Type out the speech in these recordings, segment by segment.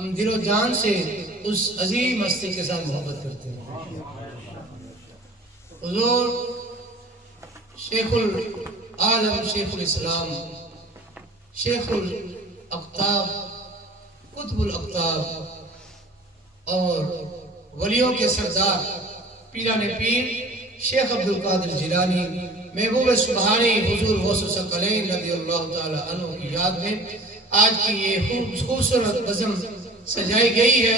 ہم دل و جان سے اس عظیم ہستی کے ساتھ محبت کرتے ہیں۔ حضور شیخ العالم، شیخ الاسلام، شیخ الاقطاب، قطب الاقطاب اور ولیوں کے سردار پیران پیر شیخ عبدالقادر جیلانی محبوب سبحانی حضور غوث ثقلین رضی اللہ تعالی عنہ کی یاد میں آج کی یہ خوبصورت نظم سجائی گئی ہے۔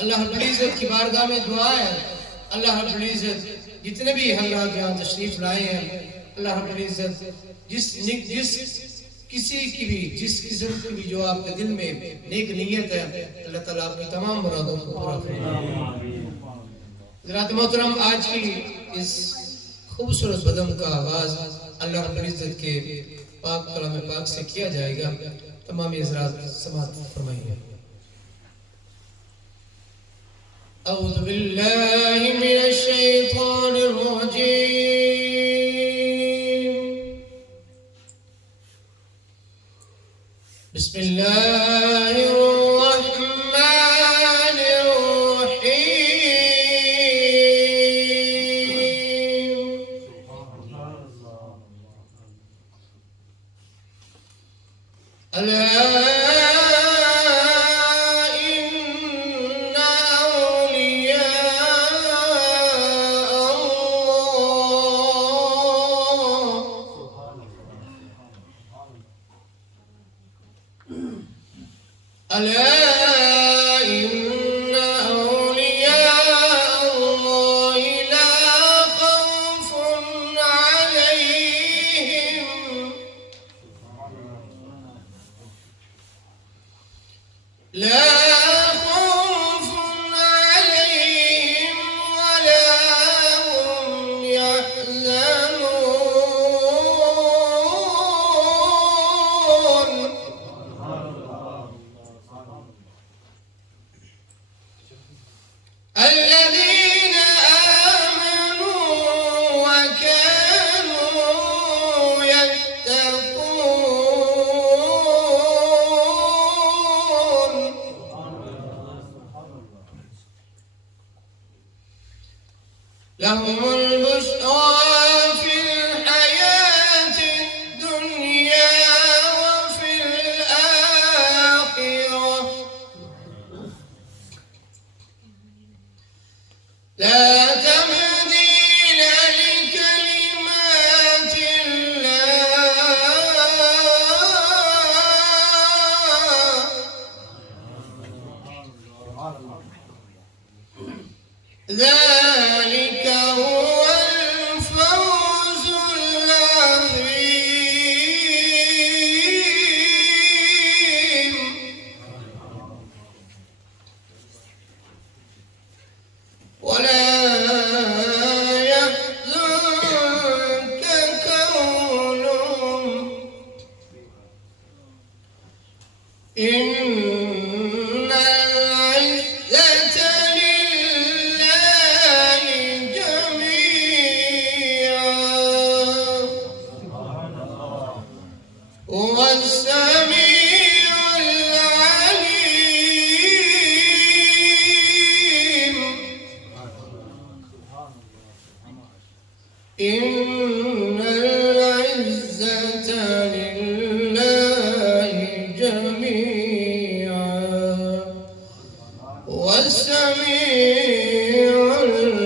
اللہ رب العزت کی بارگاہ میں دعا ہے، اللہ رب العزت جتنے بھی حضرات یہاں تشریف لائے ہیں، اللہ رب العزت جس کسی کی بھی جس قسم کی بھی جو آپ کے دل میں نیک نیت ہے، اللہ تعالیٰ آپ کی تمام مرادوں کو پورا فرمائے۔ حضرات محترم، آج کی اس خوبصورت بزم کا آغاز اللہ رب العزت کے پاک کلام پاک سے کیا جائے گا۔ تمام حضرات سماعت فرمائیے۔ اعوذ باللہ من الشیطان الرجیم، بسم اللہ الرحمن الرحیم۔ الا ان اولیاء اللہ، الا ان اولیاء اللہ لا خوف علیہم ولا هم يحزنون۔ الذين آمنوا وكانوا يتقون، لهم البشرى في الحياة الدنيا وفي الآخرة، لا تبديل لكلمات الله، ذلك هو الفوز العظيم۔ ولا يحزنك قولهم، إن العزة لله جميعا، هو السميع العليم، إن العزة لله جميعا، هو السميع العليم۔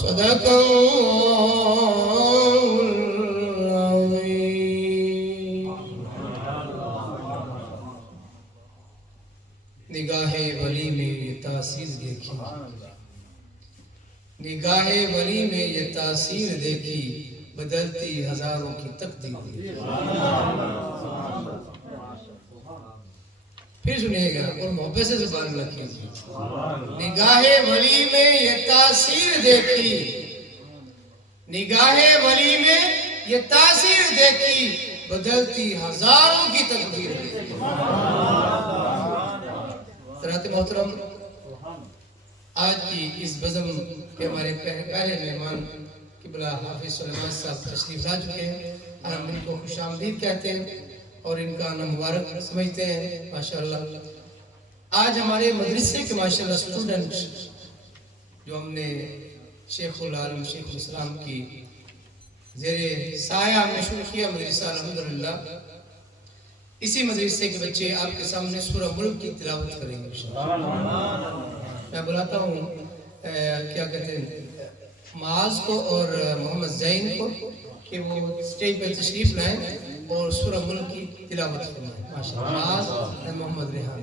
صدق اللہ العظیم۔ نگاہ ولی میں یہ تاثیر دیکھی، نگاہ ولی میں یہ تاثیر دیکھی، بدلتی ہزاروں کی تقدیر۔ پھر سنیے گا اور محبت سے زبان رکھیں۔ نگاہ ولی میں یہ تاثیر دیکھی، نگاہ ولی میں یہ تاثیر دیکھی، بدلتی ہزاروں کی تقدیر۔ حضرات محترم، آج کی اس بزم کے ہمارے پہلے مہمان قبلہ حافظ سلیمان صاحب تشریف لا چکے ہیں۔ ہم ان کو خوش آمدید کہتے ہیں اور ان کا آنا مبارک سمجھتے ہیں ماشاءاللہ۔ آج ہمارے مدرسے کے ماشاءاللہ اسٹوڈنٹ جو ہم نے شیخ العالم شیخ الاسلام کی زیر سایہ ہم نے شروع کیا مدرسہ الحمدللہ، اسی مدرسے کے بچے آپ کے سامنے سورہ ملک کی تلاوت کریں گے۔ میں بلاتا ہوں کیا کہتے ہیں معاذ کو اور محمد زین کو کہ وہ اسٹیج پہ تشریف لائیں اور سورہ ملک کی تلاوت فرمائیں ماشاءاللہ۔ معاذ اور محمد ریحان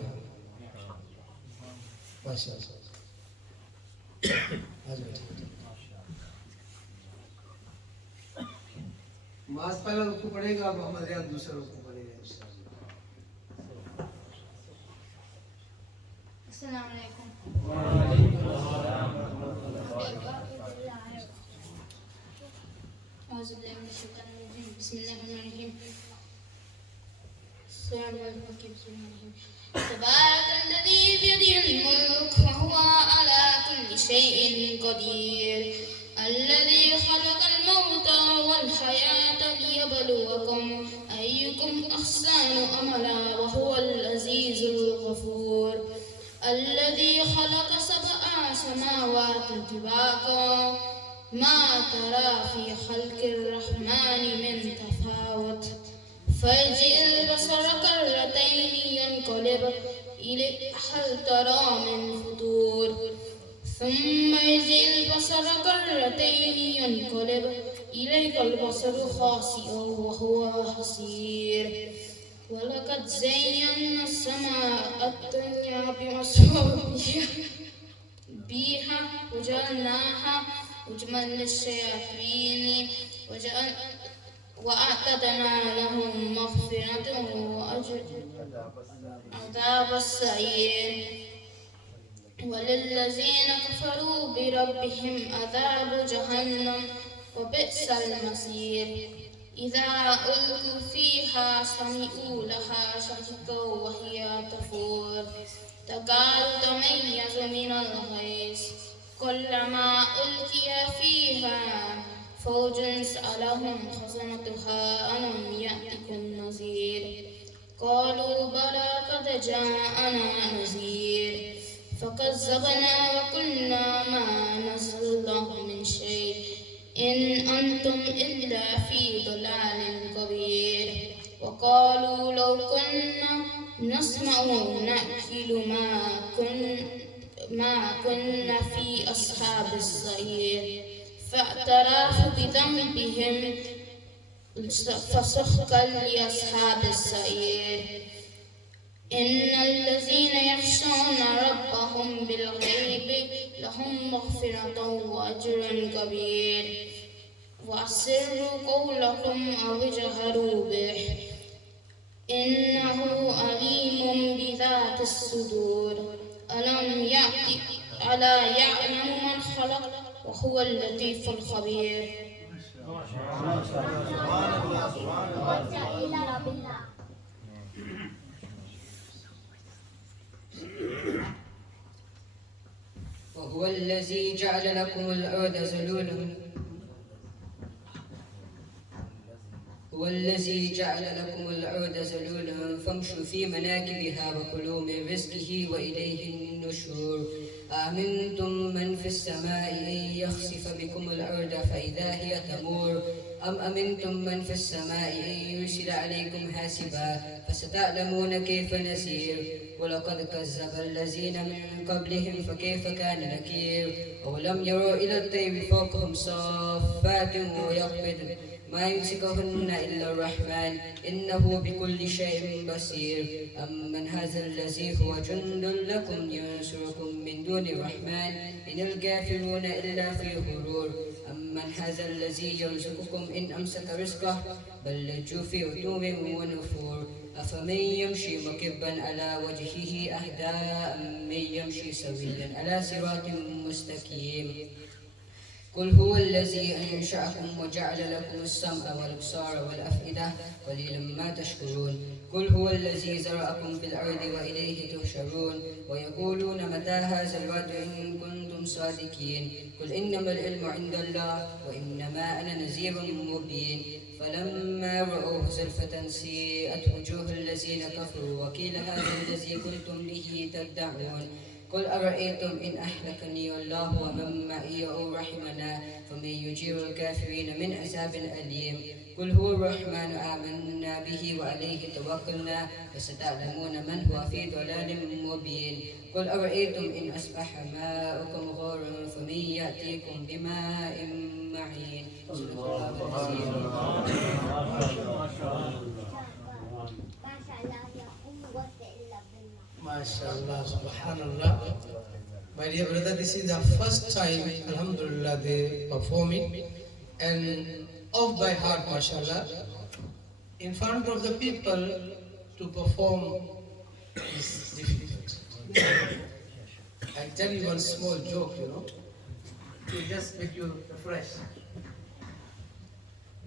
ماشاءاللہ معاذ پہلا رکوع پڑھے گا، محمد ریحان دوسرا رکوع پڑھے گا انشاءاللہ۔ السلام علیکم۔ أعوذ بالله من الشيطان الرجيم بسم الله الرحمن الرحيم السلام عليكم بسم الله الرحمن الرحيم تبارك الذي بيده الملك وهو على كل شيء قدير الذي خلق الموت والحياة ليبلوكم أيكم أحسن عملا وهو العزيز الغفور الذي خلق 7 سماوات طباقا ما ترى في خلق الرحمن من تفاوت فارجع البصر كرتين ينقلب إليك هل ترى من فطور ثم ارجع البصر كرتين ينقلب إليك البصر خاسئا وهو حسير ولقد زينا السماء الدنيا بمصابيح وجعلناها رجما للشياطين وأعتدنا لهم مغفرة وأجر عذاب السعير وللذين كفروا بربهم عذاب جهنم وبئس المصير إذا ألقوا فيها سمعوا لها شهيقا وهي تفور تكاد تميز من الغيظ كلما ألقي فيها فوج سألهم خزنتها ألم يأتكم نذير قالوا بلى قد جاءنا نذير فكذبنا وقلنا ما نزل الله من شيء إن أنتم إلا في ضلال كبير وقالوا لو كنا نسمع ونأكل ما كنا في أصحاب السعير فاعترفوا بذنبهم فسحقا لأصحاب السعير إن الذين يخشون ربهم بالغيب لهم مغفرة وأجر كبير وأسروا قولكم أو اجهروا به إنه عليم بذات الصدور ألا يعلم من خلق وهو اللطيف الخبير. وهو الذي جعل لكم الأرض ذلولا فامشوا في مناكبها وكلوا من رزقه وإليه النشور. أأمنتم من في السماء أن يخسف بكم الأرض فإذا هي تمور أم أمنتم من في السماء أن يرسل عليكم حاسبا فستعلمون كيف نذير. ولقد كذب الذين من قبلهم فكيف كان نكير. أولم يروا إلى الطير فوقهم صافات ويقبضن ما يمسكهن إلا الرحمن إنه بكل شيء بصير. أمن هذا الذي هو جند لكم ينصركم من دون الرحمن إن الكافرون إلا في غرور. أمن هذا الذي يرزقكم إن أمسك رزقه بل لجوا في عتو ونفور. أفمن يمشي مكبا على وجهه أهدى أم من يمشي سويا على صراط مستقيم. قل هو الذي أنشأكم وجعل لكم السمع والأبصار والأفئدة قليلا ما تشكرون. قل هو الذي زرعكم في الأرض وإليه تحشرون. ويقولون متى هذا الوعد إن كنتم صادقين. قل إنما العلم عند الله وإنما أنا نذير مبين. فلما رأوه زلفة سيئت وجوه الذين كفروا وقيل هذا الذي كنتم به تدعون قل أرأيتم إن أهلكني الله ومن معي أو رحمنا فمن يجير الكافرين من عذاب أليم قل هو الرحمن آمنا به وعليه توكلنا فستعلمون من هو في ضلال مبين قل أرأيتم إن أصبح ماؤكم غورا فمن يأتيكم بماء معين MashaAllah, Subhanallah. My dear brother, this is the first time, Alhamdulillah, they performing, and off by heart, MashaAllah, in front of the people to perform is difficult. I tell you one small joke, to just make you refresh.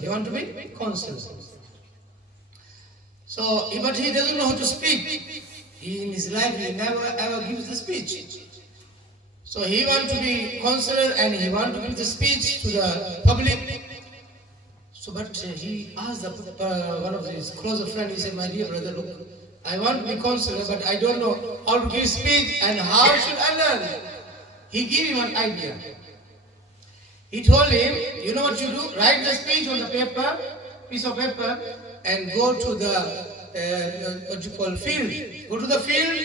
He want to be counselor. So, but he doesn't know how to speak. In his life, he never ever gives the speech. So he want to be counselor and he want to give the speech to the public. So, but he asked one of his closer friends. He said, "My dear brother, look, I want to be counselor, but I don't know how to give speech and how should I learn?" He gave him an idea. He told him, "You know what you do? Write the speech on the paper, piece of paper, and go to the what you call field. Go to the field,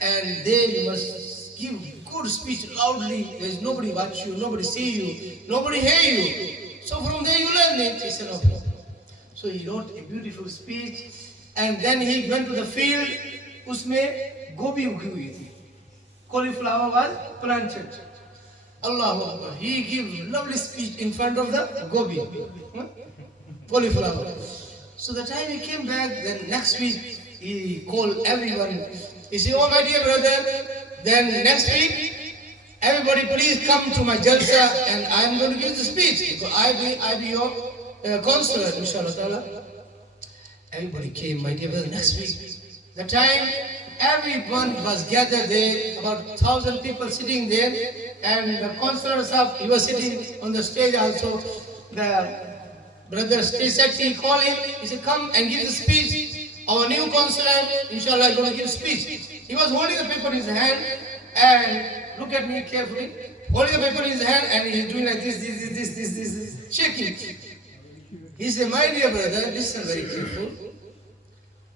and there you must give good speech loudly. There is nobody watch you, nobody see you, nobody hear you. So from there you learn it." He said, "No problem." So he wrote a beautiful speech, and then he went to the field. Usme gobi ugi hui thi. Cauliflower was planted. Allahu Akbar. He gave lovely speech in front of the gobi, cauliflower. So the time he came back, then next week he called everyone. He said, "Oh my dear brother, then next week everybody please come to my jalsa and I am going to give the speech because I be your counselor, inshallah ta'ala." Everybody came, my dear brother, next week. The time everyone was gathered there, about 1,000 people sitting there, and the counselor Sahab, he was sitting on the stage also. The brother stage secretary, he called him, he said, "Come and give the speech. Our new counselor, inshallah, is going to give speech." He was holding the paper in his hand, and look at me carefully, holding the paper in his hand, and he's doing like this, shaking. He said, "My dear brother, listen very careful."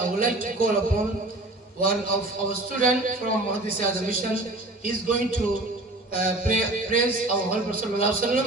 I would like to call upon one of our student from Muhaddis Azam Mission. He is going to praise our Holy Prophet sallallahu alaihi wasallam.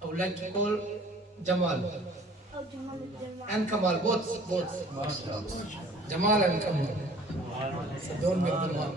I would like to call Jamal and Kamal, both. Jamal and Kamal. So don't make them up.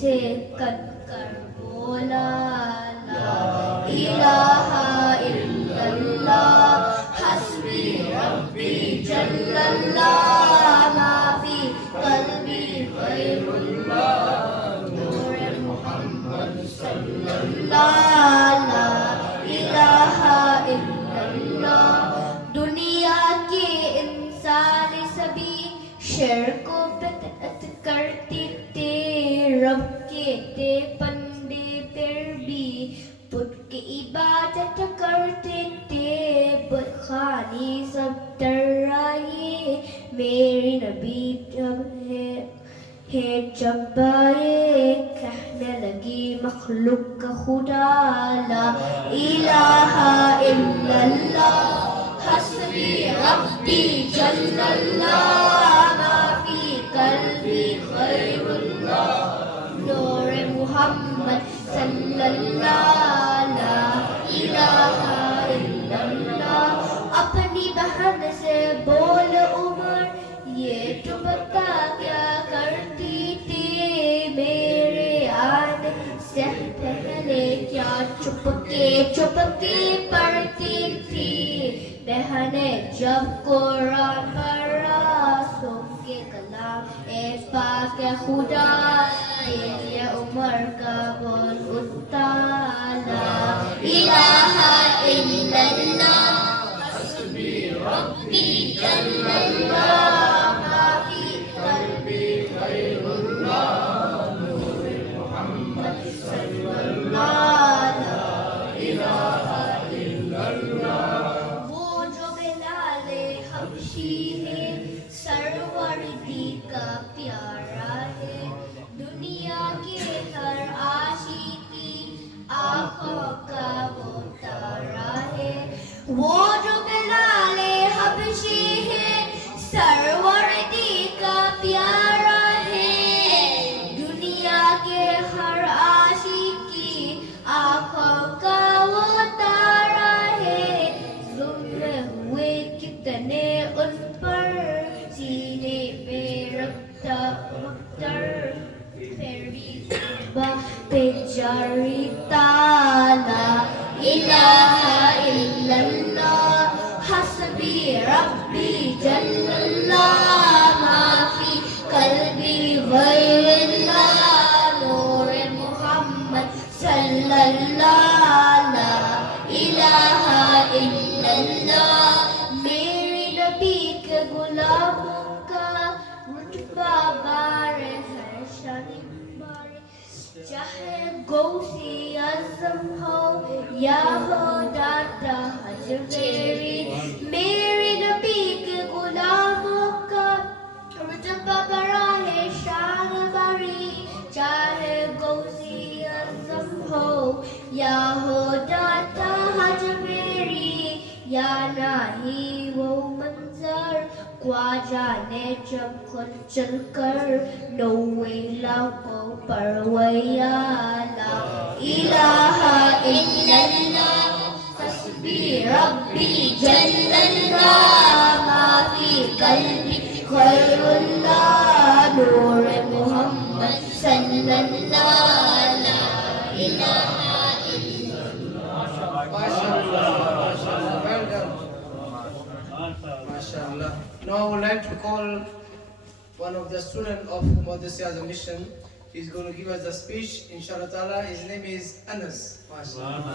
سے کٹ کر بولا لا الہ الا اللہ حسبی ربی جل اللہ ما فی قلبی غیر اللہ نور محمد صلی اللہ لا الہ الا اللہ دنیا کے انسان سبھی شرک و بدعت کرتے تھے رب کے تھے بندے پھر بھی بت کی عبادت کرتے تھے بت خانی سب ڈرائے میرے نبی جب ہے جب کہنے لگی مخلوق کا خدا لا الہ الا اللہ حسبی ربی جل اللہ ما فی قلبی غیر اللہ نور محمد صلی اللہ لا الہ الا اللہ اپنی بہن سے بول عمر یہ تو بتا کیا کرتی تھی میرے آنے سے پہلے کیا چپ کے پڑھتی تھی بہنیں جب قرآن پڑھا سن کے کلام اے پاک خدا یہ عمر کا بول اٹھا لا الہ الا اللہ حسبی ربی جل اللہ ما فی قلبی غیر اللہ نور محمد صلی اللہ لا الہ الا اللہ وہ جو بلال حبشی ہے سروردی کا پیارا ہے دنیا کے ہر عاشقی آنکھوں کا وہ تارا ہے وہ جو بلال حبشی ہے سروردی کا پیارا ہے دنیا کے ہر عاشقی آنکھوں کا وہ تارا ہے ظلم ہوئے کتنے ان پر سینے پہ رکھتا مختر پھر بھی صبح پہ جاری تالا الہ الا اللہ حسبی ربی جل اللہ ما فی قلبی غیر اللہ نور محمد صلی اللہ لا الہ الا اللہ میرے نبی کے غلاموں کا رتبہ بار ہے شان بار چاہے غوثی اعظم ہو یا ہو داتا حجویری میرے نبی کے غلاموں کا رتبہ بڑا ہے شان باری چاہے غوثی اعظم ہو یا ہو داتا حجویری یا نہیں وہ منظر خواجہ نے جب خود چل کر نوے لاکھوں پرویا لا الہ الا اللہ حسبی ربی جل اللہ ما فی قلبی غیر اللہ نور محمد صلی اللہ لا الہ الا MashaAllah. Well done. MashaAllah. Now I would like to call one of the students of Madrasa Azam Mission. He's going to give us the speech. Inshallah ta'ala. His name is Anas. MashaAllah.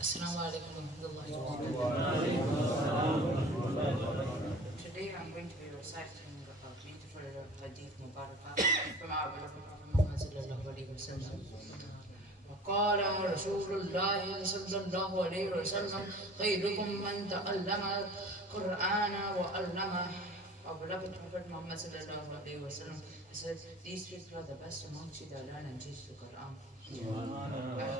Assalamu alaikum warahmatullahi wabarakatuh. Today I'm going to be reciting a beautiful hadith mubarakah from our beloved Prophet Muhammad sallallahu alaihi wasallam. وقال رسول الله صلى الله عليه وسلم خيركم من تعلم القرآن وعلمه. Our beloved Prophet Muhammad sallallahu alaihi wasallam said, these people are the best amongst you that learn and teach the Quran. I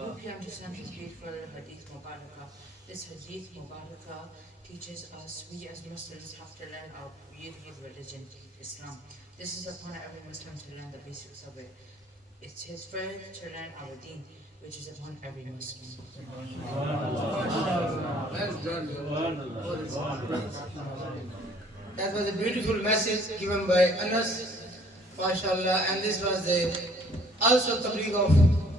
hope you understand this beautiful hadith mubarakah. This hadith mubarakah teaches us, we as Muslims have to learn our beautiful religion, Islam. This is upon every Muslim to learn the basics of it. It's his faith to learn our deen, which is upon every Muslim. That was a beautiful message given by Anas, mashallah, and this was the also tabligh of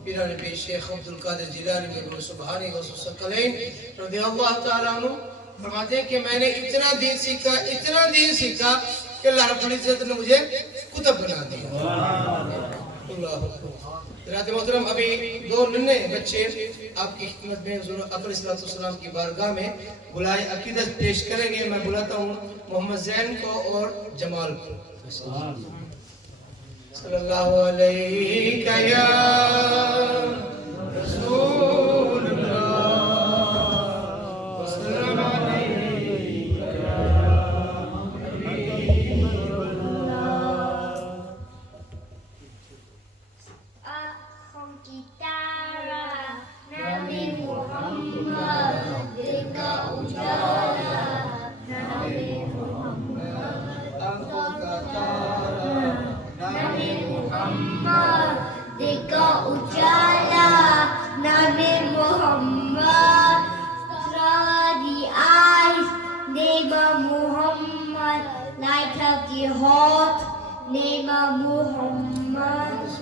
Pirani Pir Sheikh Abdul Qadir Jilani Mehboob Subhani wa Sakalain radiyallahu ta'ala anhu. فرماتے ہیں کہ میں نے اتنا دین سیکھا کہ اللہ رب العزت نے مجھے کتب بنا دیا. اللہ حضرات محترم، ابھی دو ننھے بچے آپ کی خدمت میں حضور اکرم صلی اللہ علیہ وسلم کی بارگاہ میں بلائے عقیدت پیش کریں گے. میں بلاتا ہوں محمد زین کو اور جمال کو. صلی اللہ علیہ یا رسول اللہ وسلم علیہ یا حبیب اللہ. Con guitarra, Nabi Muhammad, Deka Ujala, Nabi Muhammad, Nabi Muhammad, Deka Ujala, Nabi Muhammad, Starry eyes, Neighbor Muhammad, light of the heart, Neighbor Muhammad,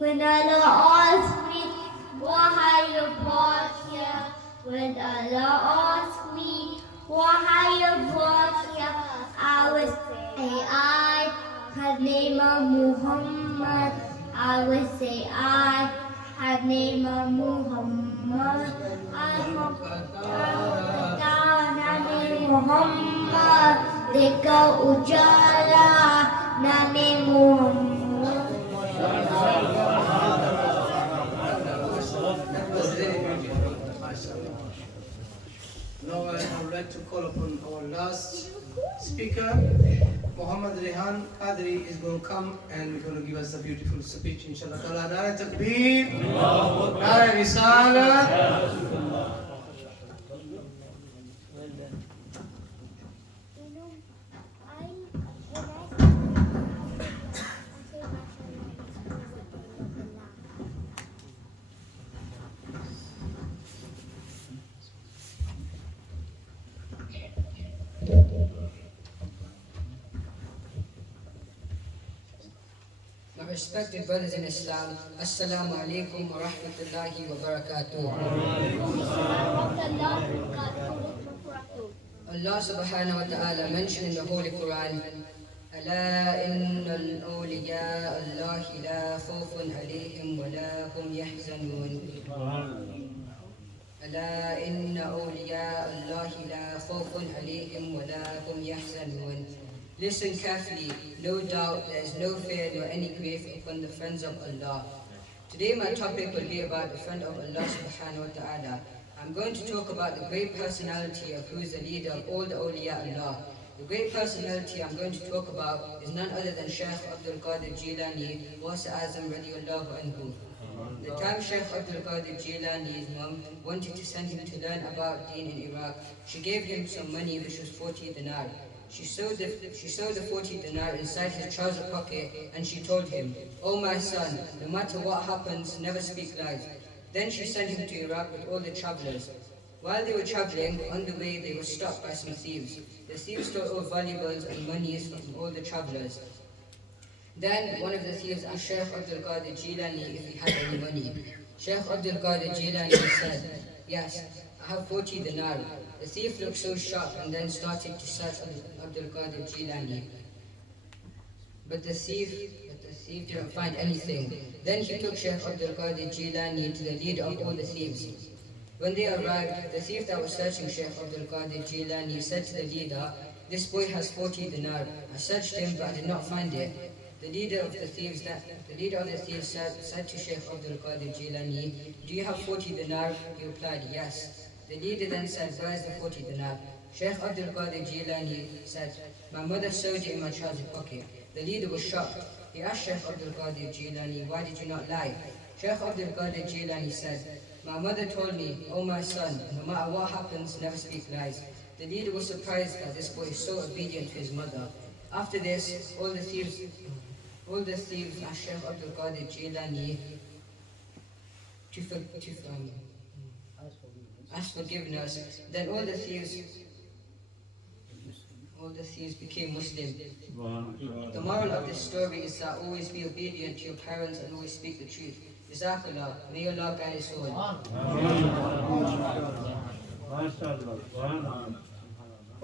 When Allah asked me, why you brought here? When Allah asked me, why you brought here? I will say I have name of Muhammad. I will say I have name of Muhammad. I have name Muhammad. Dekha ujala name Muhammad. Now I would like to call upon our last speaker, Muhammad Rehan Qadri, is going to come and going to give us a beautiful speech, inshallah. Nara Takbir, Nara Risala. My respected brothers in Islam, Assalamu alaikum wa rahmatullahi wa barakatuh. Allah subhanahu wa ta'ala mentioned in the Holy Quran, ألا إن الأولياء الله لا خوف عليهم ولا هم يحزنون. ألا إن أولياء الله لا خوف عليهم ولا هم يحزنون. Listen carefully, no doubt there is no fear nor any grief upon the friends of Allah. Today my topic will be about the friend of Allah subhanahu wa ta'ala. I'm going to talk about the great personality of who is the leader of all the awliya Allah. The great personality I'm going to talk about is none other than Shaykh Abdul Qadir Jilani, Wasa Azam radiyallahu anhu. The time Shaykh Abdul Qadir Jilani's mom wanted to send him to learn about deen in Iraq, she gave him some money which was 40 dinar. She sewed the 40 dinar inside his trouser pocket and she told him, "Oh my son, no matter what happens, never speak lies." Then she sent him to Iraq with all the travelers. While they were traveling, on the way they were stopped by some thieves. The thieves stole all valuables and monies from all the travelers. Then one of the thieves asked Shaykh Abdul Qadir Jilani if he had any money. Shaykh Abdul Qadir Jilani said, "Yes, I have 40 dinar." The thief looked so shocked and then started to search Abdul Qadir Jilani. But the thief didn't find anything. Then he took Shaykh Abdul Qadir Jilani to the leader of all the thieves. When they arrived, the thief that was searching Shaykh Abdul Qadir Jilani said to the leader, "This boy has 40 dinar. I searched him but I did not find it." The leader of the thieves said to Sheikh Abdul Qadir Jilani, "Do you have 40 dinar?" He replied, "Yes." The leader then said, "Where is the 40 dinar?" Sheikh Abdul Qadir Jilani said, "My mother sewed it in my trouser pocket." The leader was shocked. He asked Sheikh Abdul Qadir Jilani, "Why did you not lie?" Sheikh Abdul Qadir Jilani said, "My mother told me, oh my son, no matter what happens, never speak lies." The leader was surprised that this boy is so obedient to his mother. After this, all the thieves asked Sheikh Abdul Qadir Jilani to ask forgiveness. Then all the thieves became Muslim. The moral of this story is that always be obedient to your parents and always speak the truth. Jazakallah. May Allah guide us all.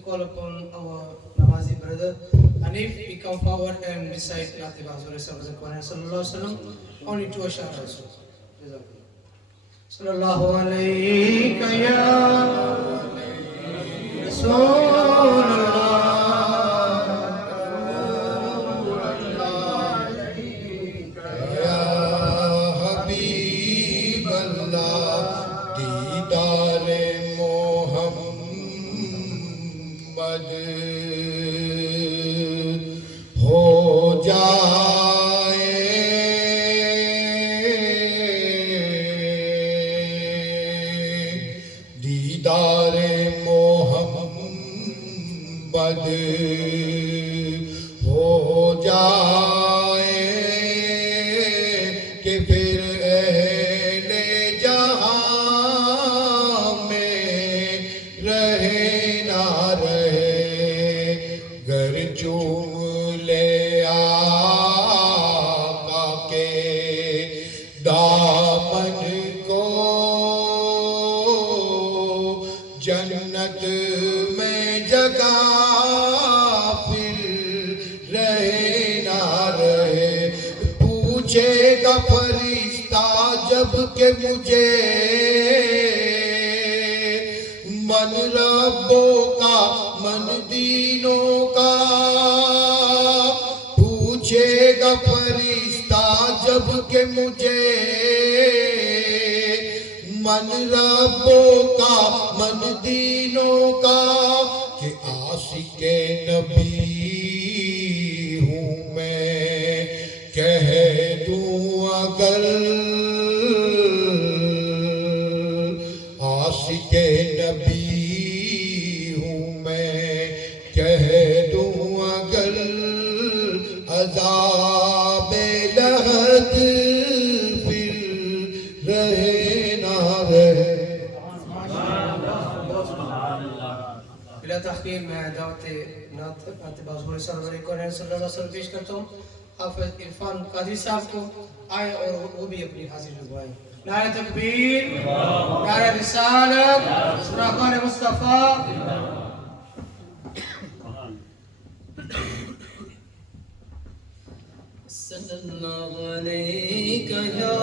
to call upon our Namazi brother. And if we come forward and recite Nati Bazur of the Quran, Sallallahu Alaihi Wasallam, only to a shout also. Sallallahu Alaihi Ya Rasulullah. جنت میں جگہ پھر رہے نہ رہے، پوچھے گا فرشتہ جب کہ مجھے من ربوں کا من دینوں کا، پوچھے گا فرشتہ جب کہ مجھے من ربوں کا من دینوں کا، کہ عاشق نبی ہوں میں کہہ دوں اگر، عاشق نبی ہوں میں کہہ دوں اگر، عذاب لحد پھر رہے بلا تحقیر میں دعوت نعت بازور سرور قرآن صلی اللہ علیہ وسلم پیش کرتا ہوں حافظ عرفان قادری صاحب کو، آئے اور وہ بھی اپنی حاضری لگوائیں۔ نعرہ تکبیر، نعرہ رسالت، سراخان مصطفیٰ۔ صلی اللہ علیہ یا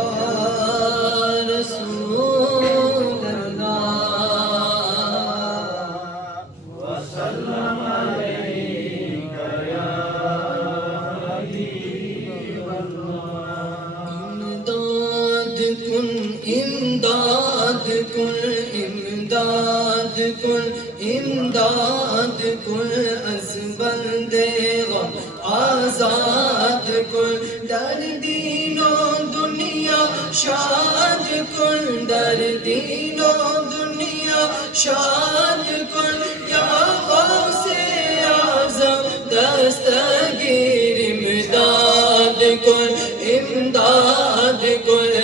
رسول امداد کن از بندے غم آزاد کن، در دین و دنیا شاد کن، در دین و دنیا شاد کن، یا غوث اعظم دستگیر امداد کن، امداد کن،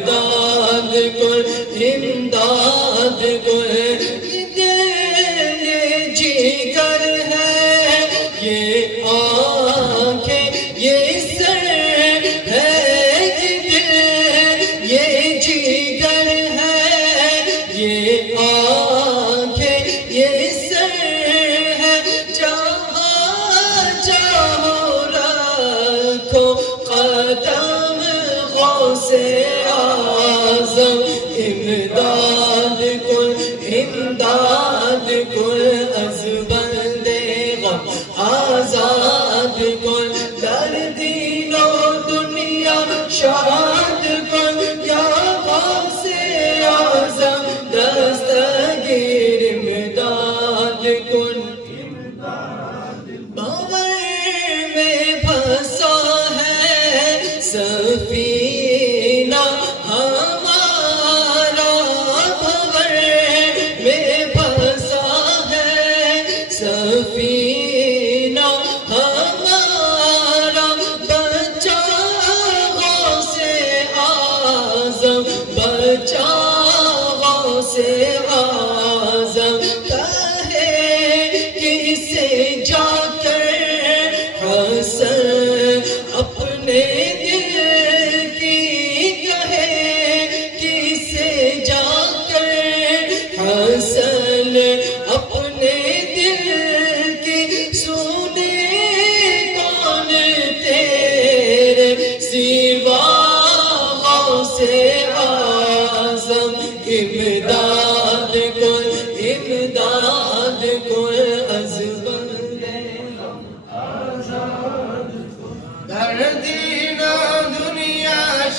امداد کن، امداد کن، یہ جگر ہے، یہ آنکھیں، یہ سر ہے، یہ جگر ہے، یہ آنکھیں، یہ سر ہے، جہاں جہاں رکھو قدم غوث اعظم، امداد کن، امداد کن، از بندے غم آزاد کن، در دین و دنیا شاد کن، یا غوث اعظم دستگیر امداد کن، بغیر میں پھنسا ہے سفینہ ہمارا، بغیر میں پھنسا ہے سفینہ ہمارا،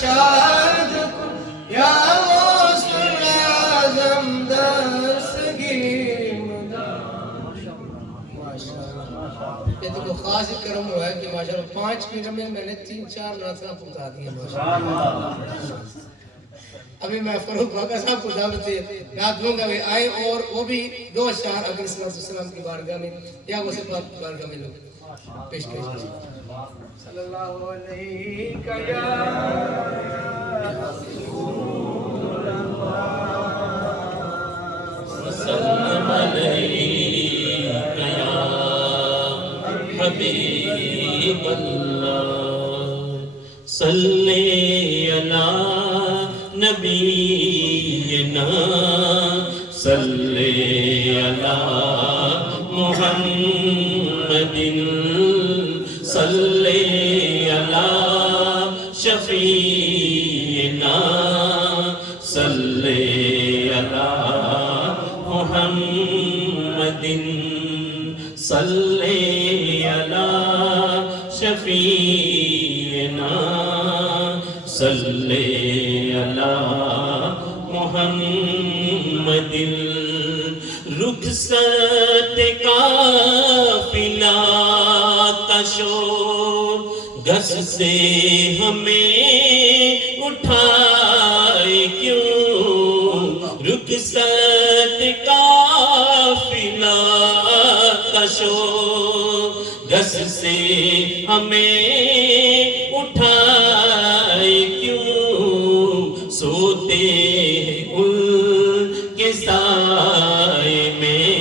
ارشاد کن یا غوث الاعظم دستگیر ماشاءاللہ. یہ تو کوئی خاص کرم ہوا ہے کہ ماشاءاللہ 5 منٹ میں میں نے 3-4 نعتیں پڑھا دی ہیں ماشاءاللہ. ابھی میں فاروق باقا صاحب کو دعوت رات دوں گا، آئے اور وہ بھی 2 اشعار اگر صلی اللہ علیہ وسلم کی بارگاہ میں یا وہ سے پاک بارگاہ میں لوگ پیش کریں. صلی اللہ علیہ یا رسول اللہ وسلم علیک یا حبیب اللہ صلی علی نبینا صلی علی محمد صلی علی شفیعنا صلی علی محمد صلی علی شفیعنا صلی علی محمد رخصت قافلہ کا شور گھس سے ہمیں اٹھائے کیوں رخصت قافلہ کا شور گھس سے ہمیں اٹھائے کیوں سوتے ان کے سائے میں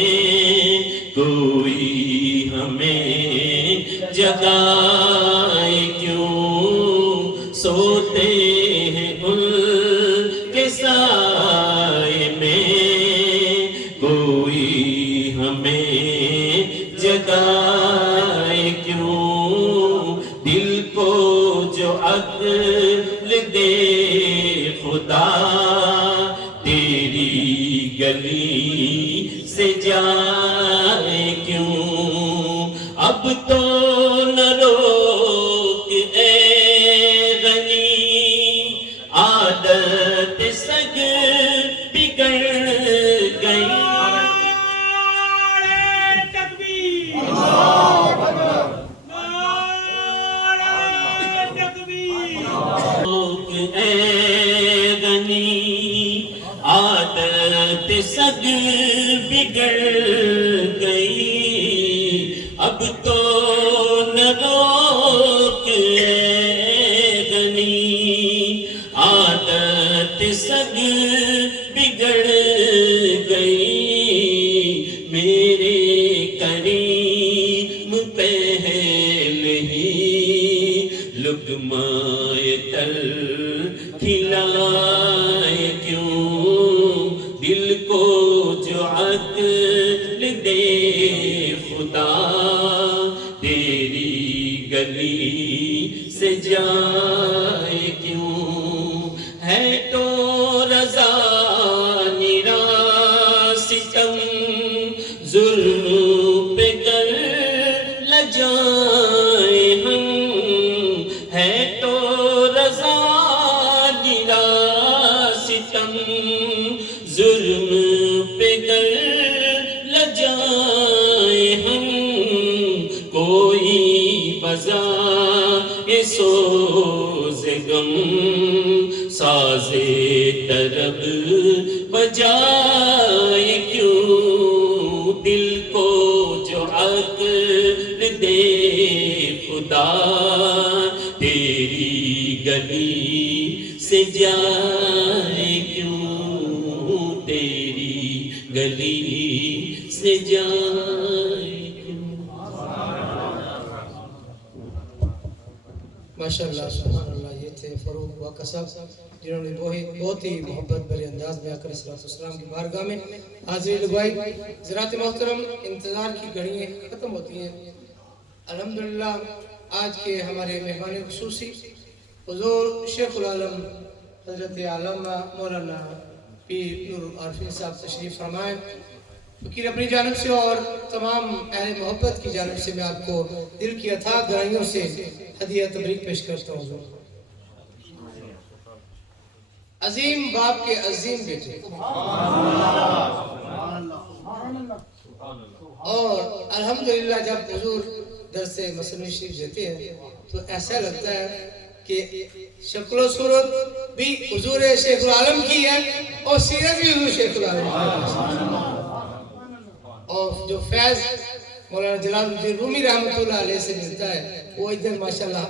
کوئی ہمیں جگائے کیوں سوتے ہیں ان کے سائے میں کوئی ہمیں جگائے کیوں دل کو جو عقل دے خدا تیری گلی سے جائے کیوں اب تو نہ روک اے غنی عادت سگ بگڑ گئی روک اے غنی عادت سگ بگڑ گئی اب تو نہ روک اے غنی عادت سگ بگڑ گئی میرے کریم پہلے ہی لقمۂ تر کھلائے کیوں دل کو جو عقل دے خدا تیری گلی سے جائے کیوں ہے تو رضا نرا ستم ظلم پہ کر لجائے ہم ہے تو رضا نرا ستم ظلم پہ کر لجائے ہم کوئی بجائے سوز غم ساز طرب بجائے کیوں دل کو جو عقل دے خدا تیری گلی سے جائے کیوں تیری گلی سے جائے کیوں ماشاءاللہ سبحان اللہ. یہ تھے فاروق واقع صاحب جنہوں نے بہت ہی محبت بھرے انداز میں آقا صلی اللہ علیہ وسلم کی بارگاہ میں حاضری لگوائی. حضرات محترم انتظار کی گھڑیاں ختم ہوتی ہیں. الحمدللہ آج کے ہمارے مہمان خصوصی حضور شیخ العالم حضرت علامہ مولانا پیر نور عارفین صاحب تشریف فرمائے. فقیر اپنی جانب سے اور تمام اہل محبت کی جانب سے میں آپ کو دل کی اتھاہ گہرائیوں سے ہدیہ تبریک پیش کرتا ہوں. عظیم باپ کے عظیم بیٹے، اور الحمدللہ جب حضور درس مثنوی شریف دیتے ہیں تو ایسا لگتا ہے کہ شکل و صورت بھی حضور شیخ العالم کی ہے اور سیرت بھی حضور شیخ العالم کی ہے، اور جو فیض مولانا جلال الدین رومی رحمۃ اللہ علیہ سے ملتا ہے وہ ادھر ماشاءاللہ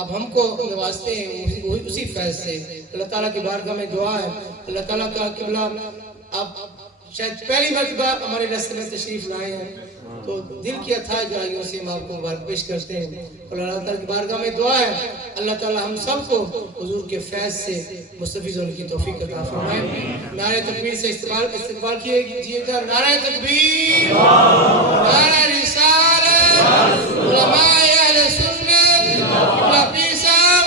اب ہم کو نوازتے ہیں اسی فیض سے۔ اللہ تعالیٰ کی بارگاہ میں دعا ہے، اللہ تعالیٰ کا قبلہ اب شاید پہلی مرتبہ ہمارے راستے میں تشریف لائے ہیں تو دل کی اتھائی گہرائیوں سے ہم آپ کو مبارک پیش کرتے ہیں، اور اللہ تعالیٰ کی بارگاہ میں دعا ہے اللہ تعالیٰ ہم سب کو حضور کے فیض سے مستفیض ہونے کی توفیق عطا فرمائے۔ نعرہ تکبیر سے استقبال کیجیے گا، نعرہ تکبیر، نعرہ رسالت، علماء اہل سنت، قبلہ پیر صاحب۔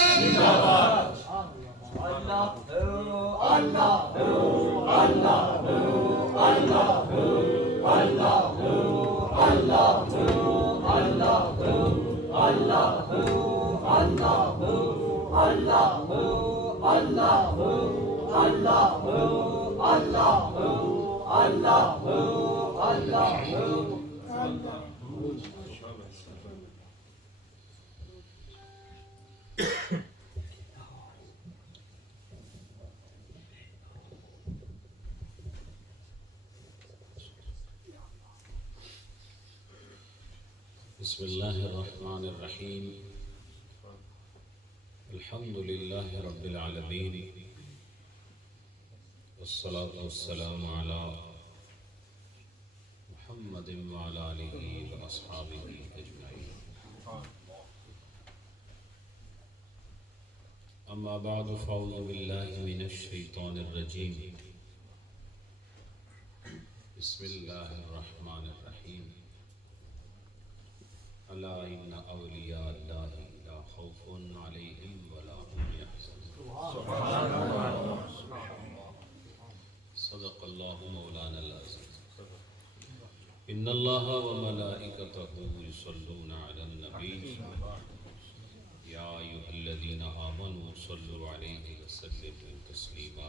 بسم اللہ الرحمن الرحیم، الحمد للہ رب العالمین، والصلاة والسلام علی محمد وعلی آلہ واصحابہ اجمعین، اما بعد فاعوذ باللہ من الشیطان الرجیم، بسم اللہ الرحمن الرحیم، الا ان اولیاء اللہ لا خوف علیہم ولا هم يحزنون، صدق اللہ مولانا العظیم۔ ان اللہ وملائکتہ یصلون علی النبی یا ایھا الذین آمنوا صلوا علیہ وسلموا تسلیما،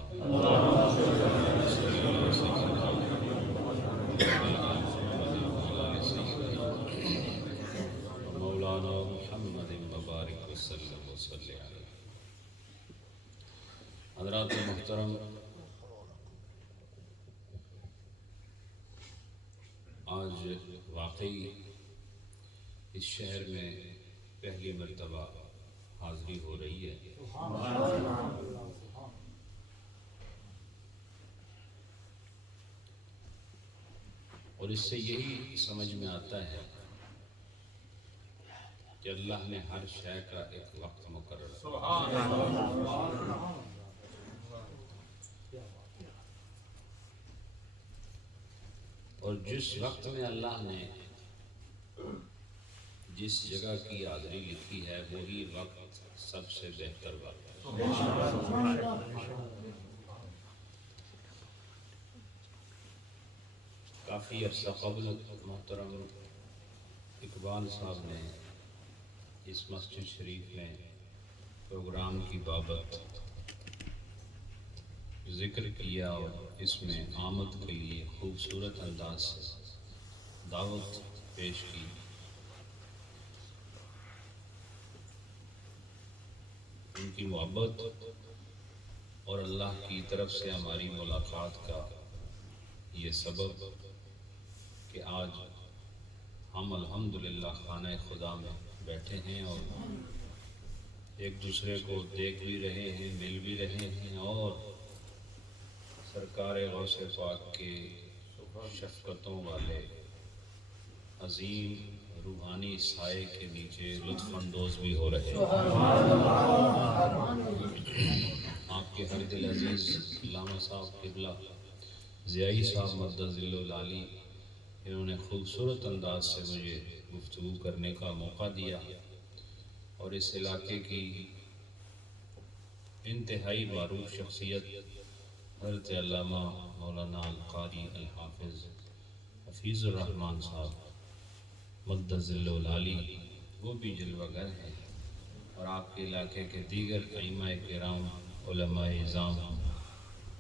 مولانا محمد مبارک وسلم وصلی علیہ۔ حضرات محترم، آج واقعی اس شہر میں پہلی مرتبہ حاضری ہو رہی ہے، اور اس سے یہی سمجھ میں آتا ہے کہ اللہ نے ہر شے کا ایک وقت مقرر کیا، اور جس وقت میں اللہ نے جس جگہ کی حاضری لکھی ہے وہی وقت سب سے بہتر وقت ہے۔ کافی عرصہ قبل محترم اقبال صاحب نے اس مسجد شریف میں پروگرام کی بابت ذکر کیا اور اس میں آمد کے لیے خوبصورت انداز سے دعوت پیش کی۔ ان کی محبت اور اللہ کی طرف سے ہماری ملاقات کا یہ سبب کہ آج ہم الحمدللہ خانہ خدا میں بیٹھے ہیں اور ایک دوسرے کو دیکھ بھی رہے ہیں، مل بھی رہے ہیں، اور سرکار غوث پاک کے شفقتوں والے عظیم روحانی سائے کے نیچے لطف اندوز بھی ہو رہے ہیں۔ آپ کے ہر دل عزیز علامہ صاحب قبلہ ضیائی صاحب مدد ذل العالی، انہوں نے خوبصورت انداز سے مجھے گفتگو کرنے کا موقع دیا، اور اس علاقے کی انتہائی معروف شخصیت حضرت علامہ مولانا القاری الحافظ حفیظ الرحمن صاحب مدد ذل العالی، وہ بھی جلوہ گر ہیں، اور آپ کے علاقے کے دیگر ائمہ کرام علماء اعظام،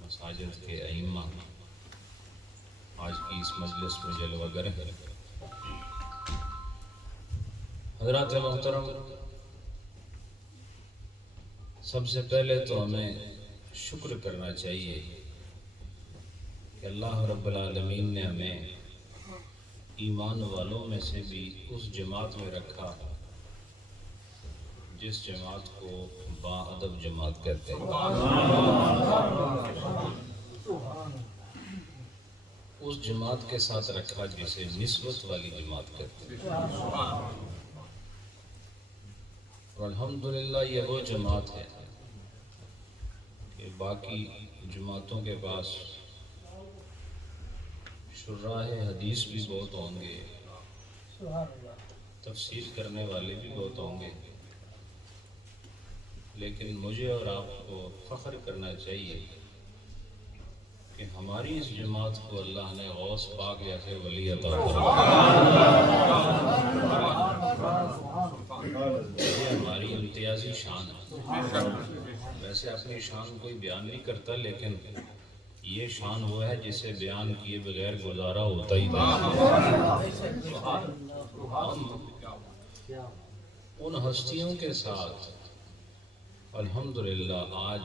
مساجد کے ائمہ آج کی اس مجلس میں جلوہ گر ہیں۔ حضرات محترم، سب سے پہلے تو ہمیں شکر کرنا چاہیے کہ اللہ رب العالمین نے ہمیں ایمان والوں میں سے بھی اس جماعت میں رکھا جس جماعت کو با ادب جماعت کہتے ہیں، اس جماعت کے ساتھ رکھا جسے نسبت والی جماعت کہتے ہیں۔ اور الحمدللہ یہ وہ جماعت ہے کہ باقی جماعتوں کے پاس شراح حدیث بھی بہت ہوں گے، تفسیر کرنے والے بھی بہت ہوں گے، لیکن مجھے اور آپ کو فخر کرنا چاہیے کہ ہماری اس جماعت کو اللہ نے غوث پاک جیسے ولی عطا یہ ہماری امتیازی شان ہے۔ ویسے اپنی شان کوئی بیان نہیں کرتا، لیکن یہ شان وہ ہے جسے بیان کیے بغیر گزارا ہوتا ہی نہیں۔ ہم ان ہستیوں کے ساتھ الحمدللہ آج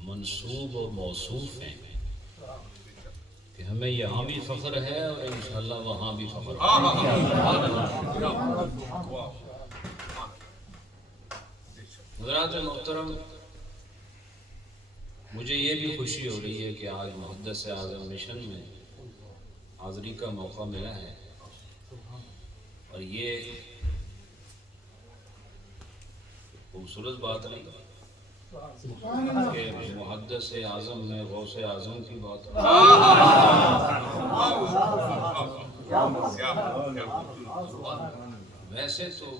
منصوب اور موصوف ہیں کہ ہمیں یہاں بھی فخر ہے اور انشاءاللہ وہاں بھی فخر ہے۔ حضرات محترم، مجھے یہ بھی خوشی ہو رہی ہے کہ آج محدث اعظم مشن میں حاضری کا موقع ملا ہے، اور یہ خوبصورت بات نہیں کہ محدث اعظم میں غوث اعظم کی بات ہے۔ ویسے تو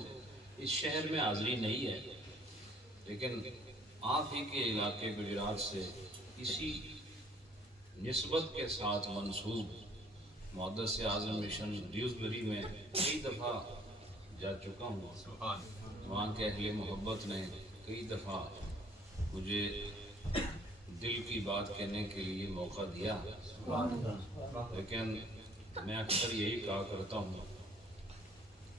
اس شہر میں حاضری نہیں ہے، لیکن آپ ہی کے علاقے گجرات سے اسی نسبت کے ساتھ منسوب محدث اعظم مشن ڈیوزبری میں کئی دفعہ جا چکا ہوں۔ وہاں کے اہل محبت نے کئی دفعہ مجھے دل کی بات کہنے کے لیے موقع دیا، لیکن میں اکثر یہی کہا کرتا ہوں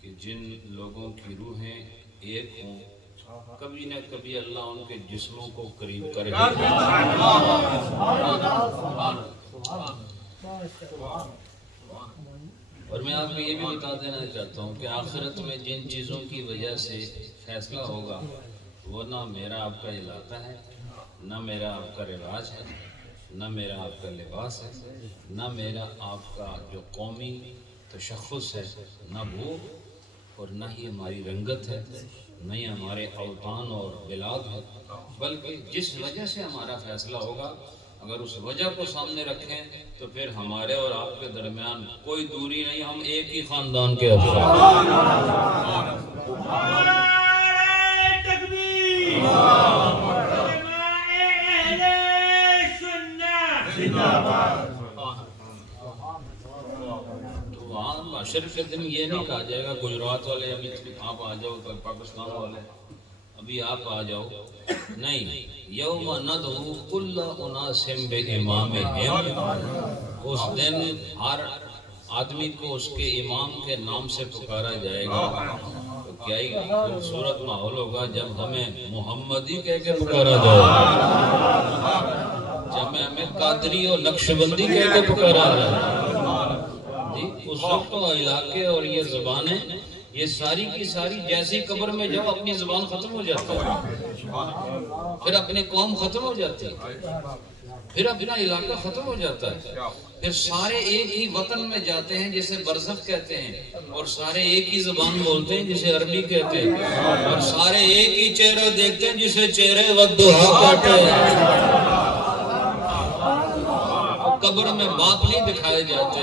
کہ جن لوگوں کی روحیں ایک ہوں، کبھی نہ کبھی اللہ ان کے جسموں کو قریب کرے گا۔ اور میں آپ کو یہ بھی بتا دینا چاہتا ہوں کہ آخرت میں جن چیزوں کی وجہ سے فیصلہ ہوگا وہ نہ میرا آپ کا علاقہ ہے، نہ میرا آپ کا رواج ہے، نہ میرا آپ کا لباس ہے، نہ میرا آپ کا جو قومی تشخص ہے، نہ وہ، اور نہ ہی ہماری رنگت ہے، نہ ہی ہمارے اوطان اور بلاد ہے، بلکہ جس وجہ سے ہمارا فیصلہ ہوگا اگر اس وجہ کو سامنے رکھیں تو پھر ہمارے اور آپ کے درمیان کوئی دوری نہیں، ہم ایک ہی خاندان کے افراد تو وہاں معاشر کے دن یہ نہیں کہا جائے گا گجرات والے ابھی آپ آ جاؤ، پاکستان والے ابھی آپ آ جاؤ، نہیں، یوم ندعو کل اناس بامامہم، اس دن ہر آدمی کو اس کے امام کے نام سے پکارا جائے گا۔ تو کیا ہی خوبصورت ماحول ہوگا جب ہمیں محمدی کہہ کے پکارا جائے گا، جب ہمیں قادری اور نقشبندی کہہ کے پکارا جائے گا۔ اس وقت علاقے اور یہ زبانیں یہ ساری کی ساری جیسی قبر میں جب اپنی زبان ختم ہو جاتی ہے، پھر اپنی قوم ختم ہو جاتی ہے، پھر اپنا علاقہ ختم ہو جاتا ہے، پھر سارے ایک ہی وطن میں جاتے ہیں جسے برزخ کہتے ہیں، اور سارے ایک ہی زبان بولتے ہیں جسے عربی کہتے ہیں، اور سارے ایک ہی چہرہ دیکھتے ہیں جسے چہرے والضحیٰ کہتے ہیں۔ قبر میں باپ نہیں دکھائے جاتے،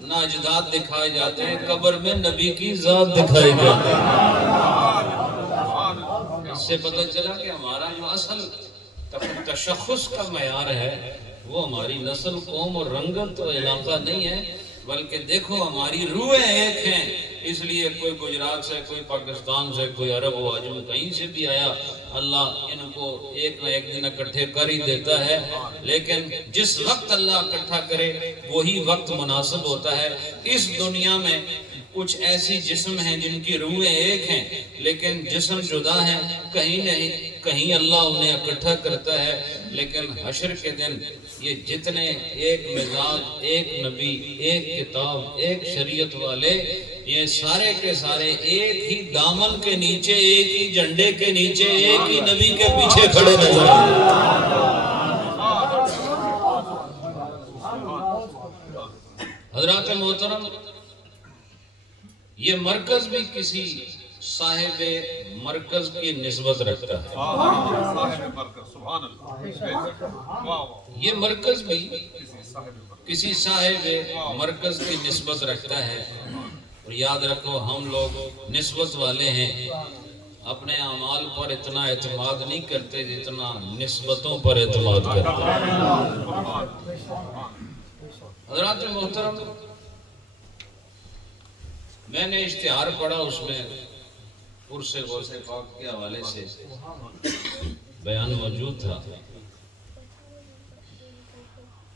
نہ اجداد دکھائے جاتے ہیں، قبر میں نبی کی ذات دکھائی جاتی ہے۔ اس سے پتہ چلا کہ ہمارا جو اصل تشخص کا معیار ہے وہ ہماری نسل، قوم اور رنگت اور علاقہ نہیں ہے، بلکہ دیکھو ہماری روحیں ایک ہیں، اس لیے کوئی گجرات سے، کوئی پاکستان سے، کوئی عرب و عجم کہیں سے بھی آیا، اللہ ان کو ایک نہ ایک دن اکٹھے کر ہی دیتا ہے، لیکن جس وقت اللہ اکٹھا کرے وہی وقت مناسب ہوتا ہے۔ اس دنیا میں کچھ ایسی جسم ہیں جن کی روحیں ایک ہیں لیکن جسم جدا ہیں، کہیں نہیں کہیں اللہ انہیں اکٹھا کرتا ہے، لیکن حشر کے دن یہ جتنے ایک مزاج، ایک نبی، ایک کتاب، ایک شریعت والے، یہ سارے کے سارے ایک ہی دامن کے نیچے، ایک ہی جھنڈے کے نیچے، ایک ہی نبی کے پیچھے کھڑے نظر آئیں گے۔ حضرات محترم، یہ مرکز بھی کسی صاحب مرکز کی نسبت رکھتا ہے، یہ مرکز بھی کسی صاحب مرکز کی نسبت رکھتا ہے۔ اور یاد رکھو ہم لوگ نسبت والے ہیں، اپنے اعمال پر اتنا اعتماد نہیں کرتے جتنا نسبتوں پر اعتماد کرتے ہیں۔ حضرات محترم، میں نے اشتہار پڑھا، اس میں عرس غوث پاک کے حوالے سے بیان موجود تھا۔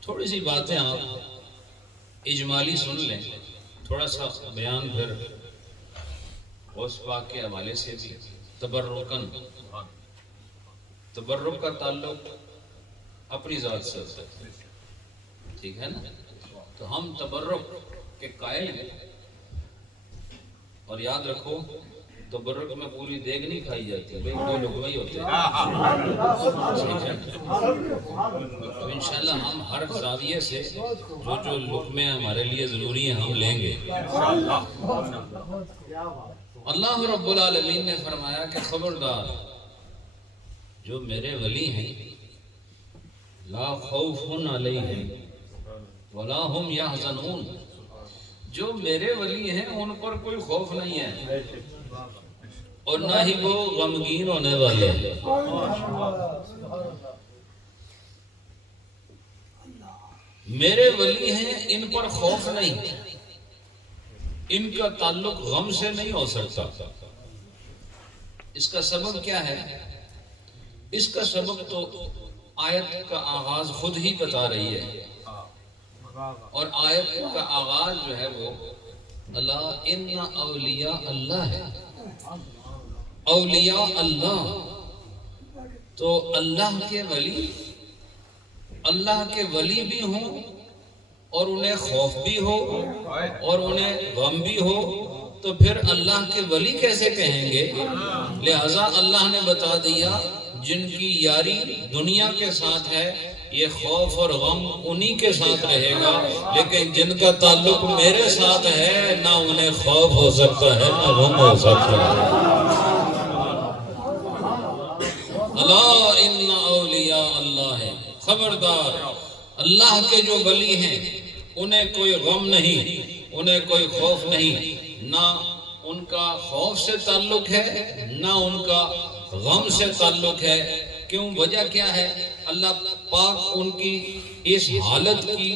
تھوڑی سی باتیں آپ اجمالی سن لیں، تھوڑا سا بیان پھر غوث پاک کے حوالے سے بھی تبرکن، تبرک کا تعلق اپنی ذات سے ہوتا ہے، ٹھیک ہے نا؟ تو ہم تبرک کے قائل ہیں، اور یاد رکھو تبرک میں پوری دیگ نہیں کھائی جاتی، بھئی دو لقمے ہی ہوتے ہیں، تو انشاءاللہ ہم ہر زاویے سے جو لقمے ہمارے لیے ضروری ہیں ہم لیں گے۔ اللہ رب العالمین نے فرمایا کہ خبردار، جو میرے ولی ہیں لا خوف علیہم ولا هم یحزنون، جو میرے ولی ہیں ان پر کوئی خوف نہیں ہے اور نہ ہی وہ غمگین ہونے والے ہیں۔ میرے ولی ہیں، ان پر خوف نہیں، ان کا تعلق غم سے نہیں ہو سکتا۔ اس کا سبب کیا ہے؟ اس کا سبب تو آیت کا آغاز خود ہی بتا رہی ہے، اور آیت کا آغاز جو ہے وہ اللہ ان اولیاء اللہ ہے، اولیاء اللہ، تو اللہ کے ولی، اللہ کے ولی بھی ہوں اور انہیں خوف بھی ہو اور انہیں غم بھی ہو، تو پھر اللہ کے ولی کیسے کہیں گے؟ لہذا اللہ نے بتا دیا جن کی یاری دنیا کے ساتھ ہے یہ خوف اور غم انہی کے ساتھ رہے گا، لیکن جن کا تعلق میرے ساتھ ہے نہ انہیں خوف ہو سکتا ہے نہ غم ہو سکتا ہے۔ اللہ ان اولیاء اللہ ہے، خبردار اللہ کے جو ولی ہیں انہیں کوئی غم نہیں، انہیں کوئی خوف نہیں، نہ ان کا خوف سے تعلق ہے نہ ان کا غم سے تعلق ہے۔ کیوں؟ وجہ کیا ہے؟ اللہ پاک ان کی اس حالت کی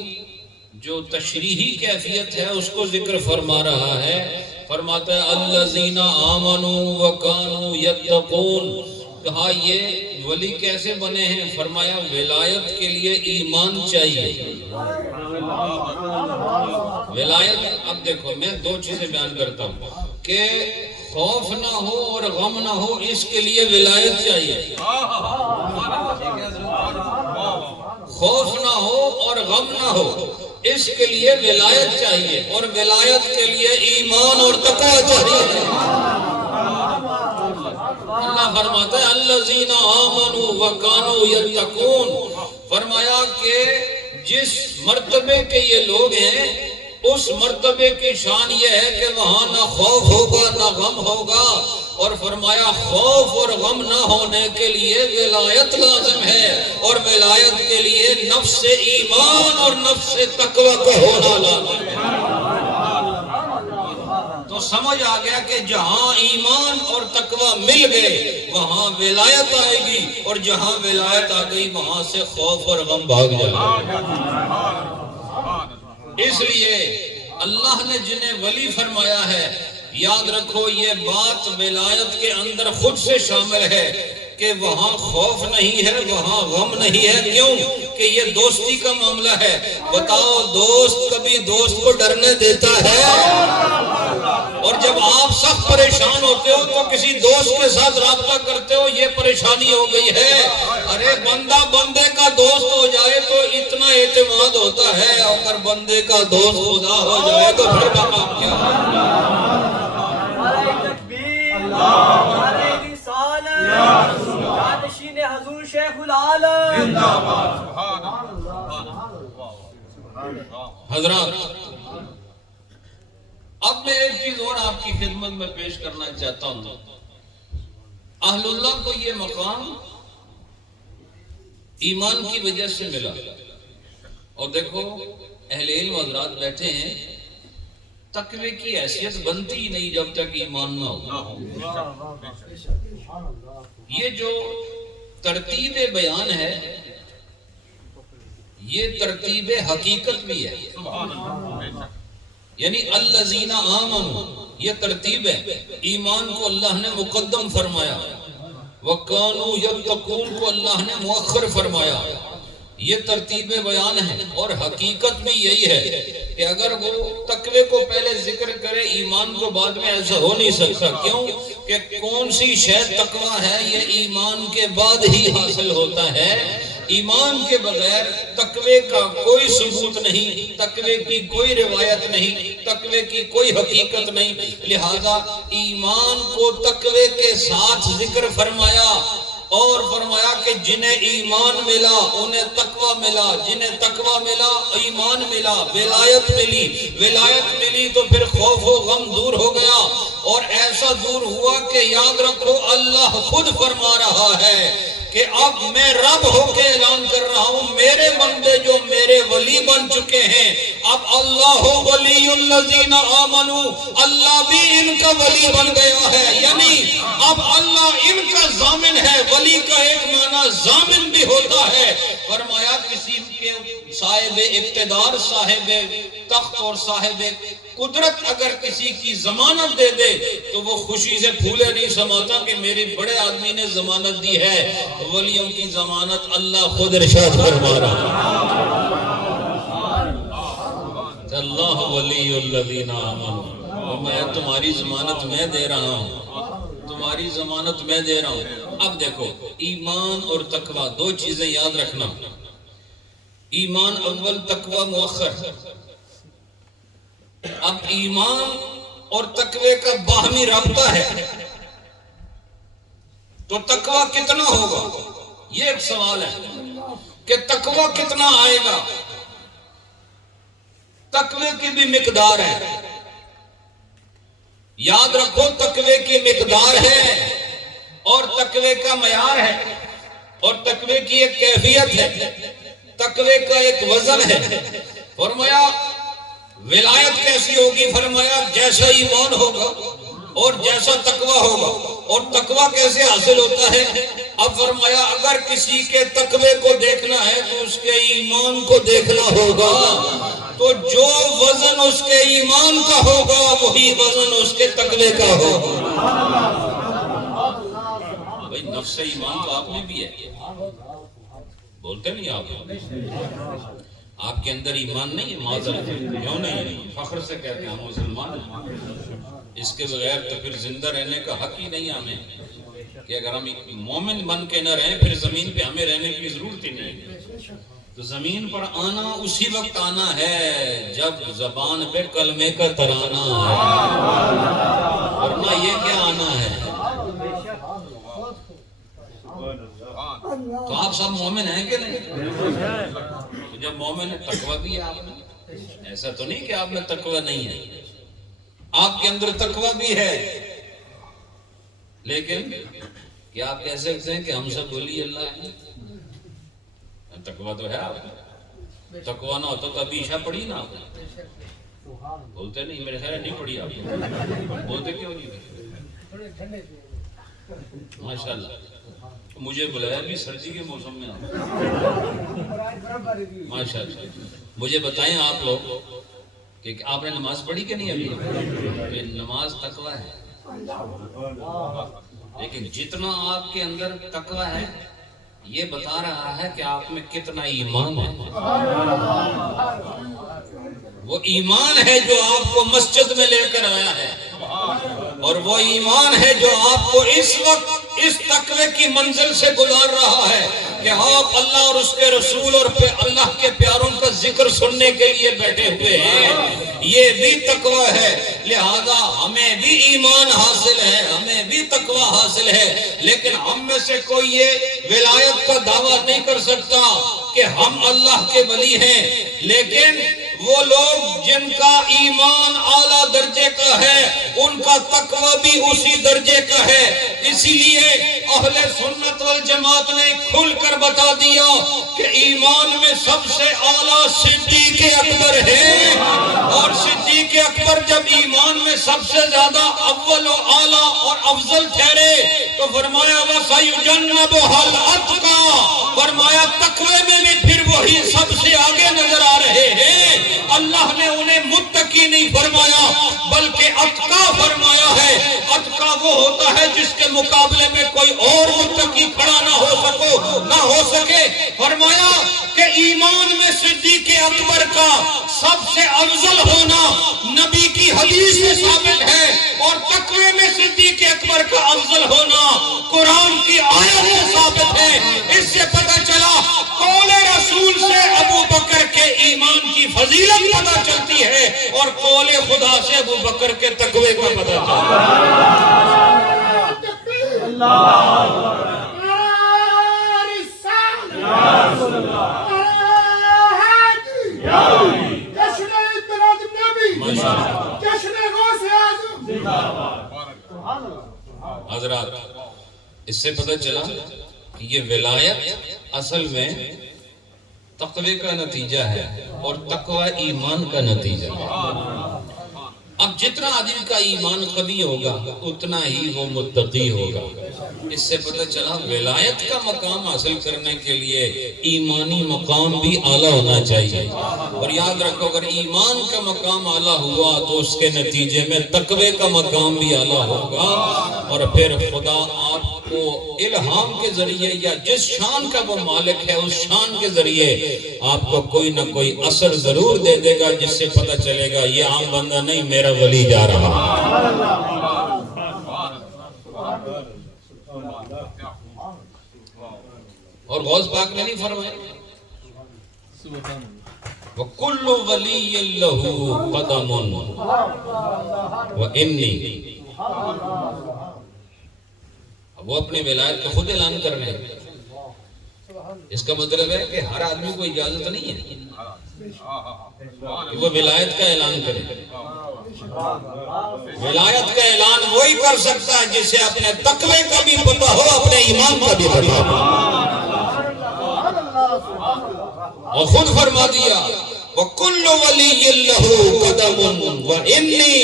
جو تشریحی کیفیت ہے اس کو ذکر فرما رہا ہے، فرماتا ہے الذین آمنوا وکانوا یتقون۔ کہا یہ ولی کیسے بنے ہیں؟ فرمایا ولایت کے لیے ایمان چاہیے۔ ولایت، اب دیکھو میں دو چیزیں بیان کرتا ہوں کہ خوف نہ ہو اور غم نہ ہو، اس کے لیے ولایت چاہیے۔ خوف نہ ہو اور غم نہ ہو، اس کے لیے ولایت چاہیے، اور ولایت کے لیے ایمان اور تقوی چاہیے۔ اللہ فرماتا ہے الذین آمنوا وکانوا یتقون، فرمایا کہ جس مرتبے کے یہ لوگ ہیں اس مرتبے کی شان یہ ہے کہ وہاں نہ خوف ہوگا نہ غم ہوگا، اور فرمایا خوف اور غم نہ ہونے کے لیے ولایت لازم ہے، اور ولایت کے لیے نفس ایمان اور نفس تقوی کا ہونا لازم ہے۔ تو سمجھ آ گیا کہ جہاں ایمان اور تقوی مل گئے وہاں ولایت آئے گی، اور جہاں ولایت آ گئی وہاں سے خوف اور غم بھاگ جائے گا۔ اس لیے اللہ نے جنہیں ولی فرمایا ہے یاد رکھو یہ بات ولایت کے اندر خود سے شامل ہے کہ وہاں خوف نہیں ہے، وہاں غم نہیں ہے۔ کیوں کہ یہ دوستی کا معاملہ ہے۔ بتاؤ دوست کبھی دوست کو ڈرنے دیتا ہے؟ اور جب آپ سخت پریشان ہوتے ہو تو کسی دوست کے ساتھ رابطہ کرتے ہو، یہ پریشانی ہو گئی ہے۔ ارے بندہ بندے کا دوست ہو جائے تو اتنا اعتماد ہوتا ہے، اگر بندے کا دوست خدا ہو جائے تو پھر مقام کیا ہے؟ حضور شیخ العالم حضرات، اب میں ایک چیز اور آپ کی خدمت میں پیش کرنا چاہتا ہوں۔ اہل اللہ کو یہ مقام ایمان کی وجہ سے ملا، اور دیکھو اہل علم حضرات بیٹھے ہیں، تقوی کی حیثیت بنتی ہی نہیں جب تک ایمان نہ ہو۔ یہ جو ترتیب بیان ہے یہ ترتیب حقیقت بھی ہے، یعنی الذین آمنوا یہ ترتیب ہے۔ ایمان کو اللہ نے مقدم فرمایا، وَكَانُوا يَتَّقُونَ کو اللہ نے مؤخر فرمایا، یہ ترتیب بیان ہے۔ اور حقیقت بھی یہی ہے کہ اگر وہ تقوی کو پہلے ذکر کرے ایمان کو بعد میں، ایسا ہو نہیں سکتا۔ کیوں کہ کون سی شے تقوی ہے یہ ایمان کے بعد ہی حاصل ہوتا ہے۔ ایمان کے بغیر تقوی کا کوئی ثبوت نہیں، تقوی کی کوئی روایت نہیں، تقوی کی کوئی حقیقت نہیں۔ لہذا ایمان کو تقوی کے ساتھ ذکر فرمایا، اور فرمایا کہ جنہیں ایمان ملا انہیں تقوی ملا، جنہیں تقوی ملا ایمان ملا، ولایت ملی، ولایت ملی تو پھر خوف و غم دور ہو گیا، اور ایسا دور ہوا کہ یاد رکھو اللہ خود فرما رہا ہے کہ اب میں رب ہو کے اعلان کر رہا ہوں، میرے بندے جو میرے ولی بن چکے ہیں، اب اللہ ولی الذین آمنوا، اللہ بھی ان کا ولی بن گیا ہے، یعنی اب اللہ ان کا ضامن ہے۔ ولی کا ایک معنی ضامن بھی ہوتا ہے۔ فرمایا کسی کے صاحب اقتدار، صاحب تخت اور صاحب قدرت اگر کسی کی ضمانت دے دے تو وہ خوشی سے پھولے نہیں سماتا کہ میرے بڑے آدمی نے ضمانت دی ہے۔ ولیوں کی ضمانت اللہ خود ارشاد فرما رہا ہے، اللہ ولی الذین آمنوا، میں تمہاری ضمانت میں دے رہا ہوں، تمہاری ضمانت میں دے رہا ہوں۔ اب دیکھو ایمان اور تقوی دو چیزیں یاد رکھنا، ایمان اول، تقوی مؤخر۔ اب ایمان اور تقوی کا باہمی رابطہ ہے تو تقوی کتنا ہوگا، یہ ایک سوال ہے کہ تقوی کتنا آئے گا۔ تقوی کی بھی مقدار ہے، یاد رکھو تقوی کی مقدار ہے اور تقوی کا معیار ہے، اور تقوی کی ایک کیفیت ہے، تقوی کا ایک وزن ہے۔ فرمایا ولایت کیسی ہوگی، فرمایا جیسا ایمان ہوگا اور جیسا تقوی ہوگا۔ اور تقوی کیسے حاصل ہوتا ہے، اب فرمایا اگر کسی کے تقوی کو دیکھنا ہے تو اس کے ایمان کو دیکھنا ہوگا، تو جو وزن اس کے ایمان کا ہوگا وہی وزن اس کے تقوی کا ہوگا۔ بھئی نفس ایمان تو آپ میں بھی ہے، بولتے نہیں آپ کے اندر ایمان نہیں ہے، معذرت کیوں نہیں ہے، فخر سے کہتے ہیں ہم مسلمان ہیں، اس کے بغیر تو پھر زندہ رہنے کا حق ہی نہیں ہمیں، کہ اگر ہم مومن بن کے نہ رہیں پھر زمین پہ ہمیں رہنے کی ضرورت ہی نہیں۔ تو زمین پر آنا اسی وقت آنا ہے جب زبان پہ کلمے کا ترانہ ہے، ورنہ یہ کیا آنا ہے۔ تو آپ سب مومن ہیں کہ نہیں؟ تو جب مومن ہے تقوی بھی ہے آپ میں، ایسا تو نہیں کہ آپ میں تقوی نہیں ہے، آپ کے اندر تقوی بھی ہے، لیکن کیا آپ کہہ سکتے ہیں کہ ہم سب ولی اللہ ہیں؟ تقوی تو ہے آپ میں، تقوی نہ ہوتا تو ابھی عشاء پڑھی نا آپ نے، بولتے نہیں، میرے خیال نہیں پڑھی آپ نے، بولتے کیوں نہیں؟ ماشاءاللہ مجھے بلایا بھی سردی کے موسم میں ماشاءاللہ۔ مجھے بتائیں آپ لوگ کہ آپ نے نماز پڑھی کہ نہیں ابھی؟ یہ نماز تقوی ہے، لیکن جتنا آپ کے اندر تقوی ہے یہ بتا رہا ہے کہ آپ میں کتنا ایمان ہے۔ وہ ایمان ہے جو آپ کو مسجد میں لے کر آیا ہے، اور وہ ایمان ہے جو آپ کو اس وقت اس تقوی کی منزل سے گزار رہا ہے کہ آپ اللہ اور اس کے رسول اور اللہ کے پیاروں کا ذکر سننے کے لیے بیٹھے ہوئے ہیں۔ یہ بھی تقوی ہے، لہذا ہمیں بھی ایمان حاصل ہے، ہمیں بھی تقوی حاصل ہے، لیکن ہم میں سے کوئی یہ ولایت کا دعویٰ نہیں کر سکتا کہ ہم اللہ کے ولی ہیں، لیکن وہ لوگ جن کا ایمان اعلیٰ درجے کا ہے ان کا تقوی بھی اسی درجے کا ہے۔ اسی لیے اہل سنت والجماعت نے کھل کر بتا دیا کہ ایمان میں سب سے اعلیٰ صدیق اکبر ہے، اور صدیق اکبر جب ایمان میں سب سے زیادہ اول و اعلیٰ اور افضل ٹھہرے تو فرمایا وَسَيُجَنَّبُهَا الْأَتْقَى، فرمایا تقوی میں بھی پھر وہی سب سے آگے نظر آ رہے ہیں۔ اللہ نے انہیں متقی نہیں فرمایا بلکہ اتقا فرمایا ہے۔ اتقا وہ ہوتا ہے جس کے مقابلے میں کوئی اور متقی کھڑا نہ ہو سکے۔ فرمایا کہ ایمان میں صدیق اکبر کا سب سے افضل ہونا نبی کی حدیث سے ثابت ہے، اور تقوی میں صدیق اکبر کا افضل ہونا قرآن کی آیت سے ثابت ہے۔ اس سے پتہ چلا قول رسول سے ابو بکر کے ایمان کی فضیلت پتہ چلتی ہے، اور قول خدا سے ابو بکر کے تقوی کا پتہ چلتا ہے۔ حضرات اس سے پتہ چلا کہ یہ ولایت اصل میں تقوی کا نتیجہ ہے، اور تقوی ایمان کا نتیجہ ہے۔ اب جتنا آدمی کا ایمان قوی ہوگا اتنا ہی وہ متقی ہوگا۔ اس سے پتہ چلا ولایت کا مقام حاصل کرنے کے لیے ایمانی مقام بھی اعلیٰ ہونا چاہیے، اور یاد رکھو اگر ایمان کا مقام اعلیٰ ہوا تو اس کے نتیجے میں تقوی کا مقام بھی اعلیٰ ہوگا، اور پھر خدا آپ کو الہام کے ذریعے یا جس شان کا وہ مالک ہے اس شان کے ذریعے آپ کو کوئی نہ کوئی اثر ضرور دے دے گا، جس سے پتہ چلے گا یہ عام بندہ نہیں، میرا ولی جا رہا۔ اور غوث پاک نے نہیں فرمایا وَكُلُّ وَلِيٍّ لَهُ قَدَمٌ وَإِنِّي، اب وہ اپنی ولایت کا خود اعلان کر رہے ہیں۔ اس کا مطلب ہے کہ ہر آدمی کو اجازت نہیں ہے کہ وہ ولایت کا اعلان کرے۔ ولایت کا اعلان وہی کر سکتا ہے جسے اپنے تقوی کا بھی پتہ ہو، اپنے ایمان کا بھی پتہ ہو، اور خود فرما دیا وَكُلُّ وَلِيٍّ لَهُ قَدَمٌ وَإِنِّي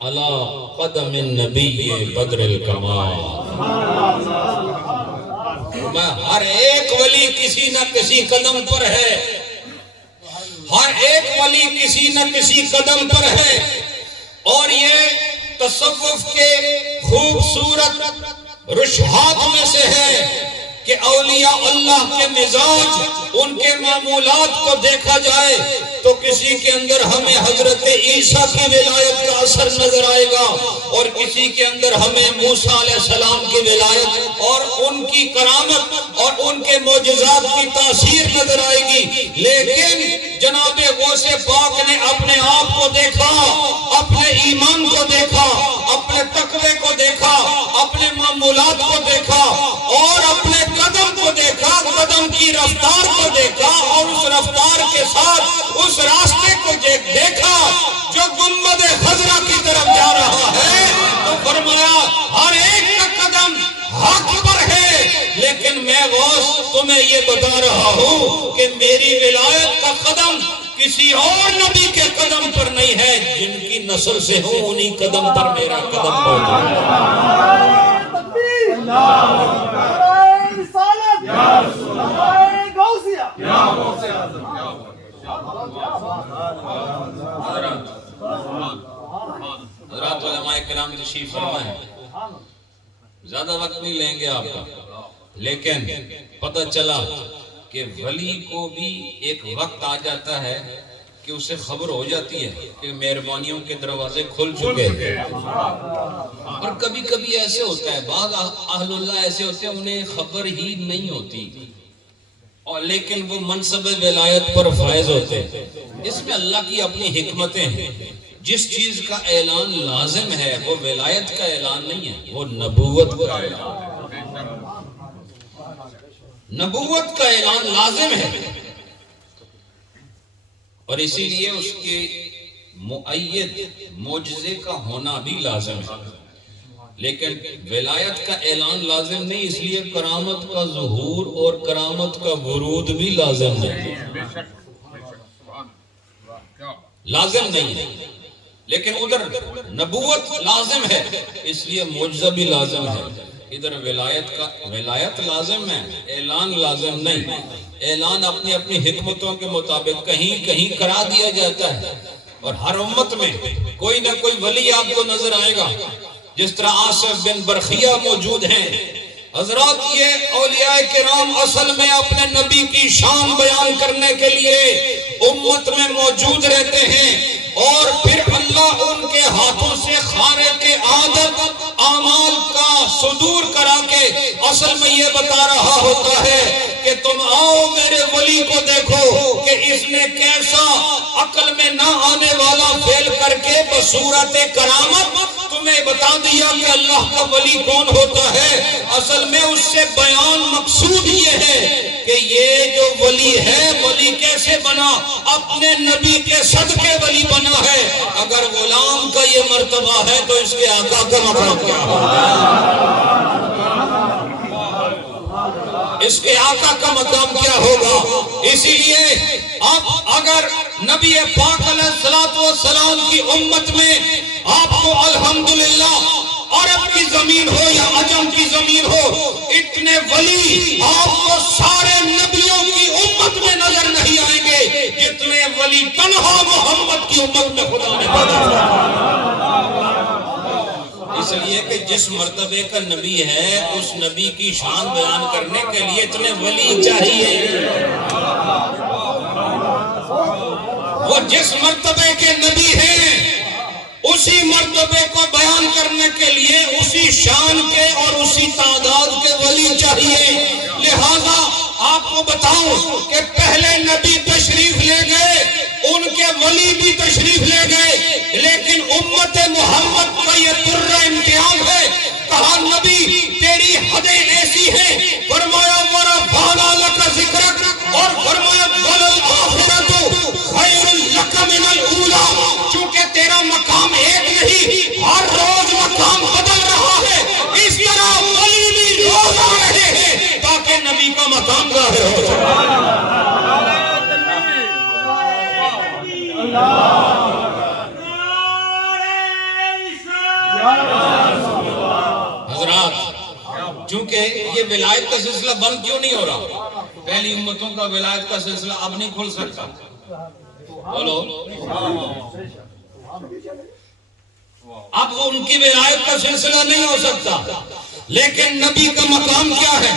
عَلَىٰ قَدَمِ النَّبِيِّ بَدْرِ الْكَمَالِ، میں ہر ایک ولی کسی نہ کسی قدم پر ہے، ہر ایک ولی کسی نہ کسی قدم پر ہے، اور یہ تصوف کے خوبصورت رشحات میں سے ہے کہ اولیاء اللہ کے مزاج، ان کے معمولات کو دیکھا جائے تو کسی کے اندر ہمیں حضرت عیسیٰ کی ولایت کا اثر نظر آئے گا، اور کسی کے اندر ہمیں موسیٰ علیہ السلام کی ولایت اور ان کی کرامت اور ان کے معجزات کی تاثیر نظر آئے گی۔ لیکن جناب غوث پاک نے اپنے آپ کو دیکھا، اپنے ایمان کو دیکھا، اپنے تقوی کو دیکھا، اپنے معمولات کو دیکھا، اور اپنے قدم کو دیکھا، قدم کی رفتار کو دیکھا، اور اس رفتار کے ساتھ اس راستے کو دیکھا جو گنبد خضرا کی طرف جا رہا ہے، تو فرمایا ہر ایک کا قدم حق پر ہے، لیکن میں غوث تمہیں یہ بتا رہا ہوں کہ میری ولایت کا قدم کسی اور نبی کے قدم پر نہیں ہے، جن کی نسل سے ہوں انہی قدم پر میرا قدم پہنچا۔ یا زیادہ وقت نہیں لیں گے آپ کا، لیکن پتہ چلا کہ ولی کو بھی ایک وقت آ جاتا ہے کہ اسے خبر ہو جاتی ہے کہ مہربانیوں کے دروازے کھل چکے ہیں۔ اور کبھی کبھی ایسے ہوتا ہے، بعض اہل اللہ ایسے ہوتے ہیں انہیں خبر ہی نہیں ہوتی، اور لیکن وہ منصب ولایت پر فائز ہوتے ہیں۔ اس میں اللہ کی اپنی حکمتیں ہیں۔ جس چیز کا اعلان لازم ہے وہ ولایت کا اعلان نہیں ہے، وہ نبوت کا اعلان ہے۔ نبوت کا اعلان لازم ہے، اور اسی لیے اس کے مؤید معجزے کا ہونا بھی لازم ہے، لیکن ولایت کا اعلان لازم نہیں، اس لیے کرامت کا ظہور اور کرامت کا ورود بھی لازم ہے، لازم نہیں ہے۔ لیکن ادھر نبوت لازم ہے، اس لیے معجزہ بھی لازم ہے۔ ادھر ولایت لازم ہے، اعلان لازم نہیں۔ اعلان اپنی اپنی حکمتوں کے مطابق کہیں کہیں کرا دیا جاتا ہے، اور ہر امت میں کوئی نہ کوئی ولی آپ کو نظر آئے گا، جس طرح آصف بن برخیہ موجود ہیں۔ حضرات، یہ اولیاء کرام اصل میں اپنے نبی کی شان بیان کرنے کے لیے امت میں موجود رہتے ہیں، اور پھر اللہ ان کے ہاتھوں سے خارق عادت اعمال کا صدور کرا کے اصل میں یہ بتا رہا ہوتا ہے کہ تم آؤ میرے ولی کو دیکھو کہ اس نے کیسا عقل میں نہ آنے والا فعل کر کے بصورت کرامت تمہیں بتا دیا کہ اللہ کا ولی کون ہوتا ہے۔ اصل میں اس سے بیان مقصود یہ ہے کہ یہ جو ولی ہے، ولی کیسے بنا؟ اپنے نبی کے صدقے ولی بنا ہے۔ اگر غلام کا یہ مرتبہ ہے تو اس کے آقا کا مقام کیا ہوگا؟ اس کے آقا کا مقام کیا ہوگا؟ اسی لیے اب اگر نبی پاک علیہ السلام کی امت میں آپ کو الحمدللہ عرب کی زمین ہو یا عجم کی زمین ہو، اتنے ولی آپ کو سارے نبیوں کی امت میں نظر نہیں آئیں گے جتنے ولی تنہا محمد کی امت میں خدا نے پیدا۔ اس لیے کہ جس مرتبے کا نبی ہے اس نبی کی شان بیان کرنے کے لیے اتنے ولی چاہیے۔ وہ جس مرتبے کے نبی ہیں اسی مرتبے کو بیان کرنے کے لیے اسی شان کے اور اسی تعداد کے ولی چاہیے۔ لہذا آپ کو بتاؤں کہ پہلے نبی تشریف لے گئے، ان کے ولی بھی تشریف لے گئے، لیکن امت محمد کا یہ طرہ امتیاز ہے۔ کہا نبی تیری حدیں ایسی ہیں، فرمایا وَرَفَعْنَا لَكَ ذِكْرَكَ، اور فرمایا وَلَلْآخِرَةُ خَيْرٌ لَكَ مِنَ الْأُولَىٰ۔ چونکہ تیرا مقام ایک نہیں، ہر روز مقام بدل رہا ہے، اس طرح ولی بھی روز آ رہے ہیں تاکہ نبی کا مقام ظاہر ہو جائے۔ حضرات، چونکہ یہ ولایت کا سلسلہ بند کیوں نہیں ہو رہا؟ پہلی امتوں کا ولایت کا سلسلہ اب نہیں کھل سکتا۔ بولو، اب ان کی ولایت کا سلسلہ نہیں ہو سکتا، لیکن نبی کا مقام کیا ہے؟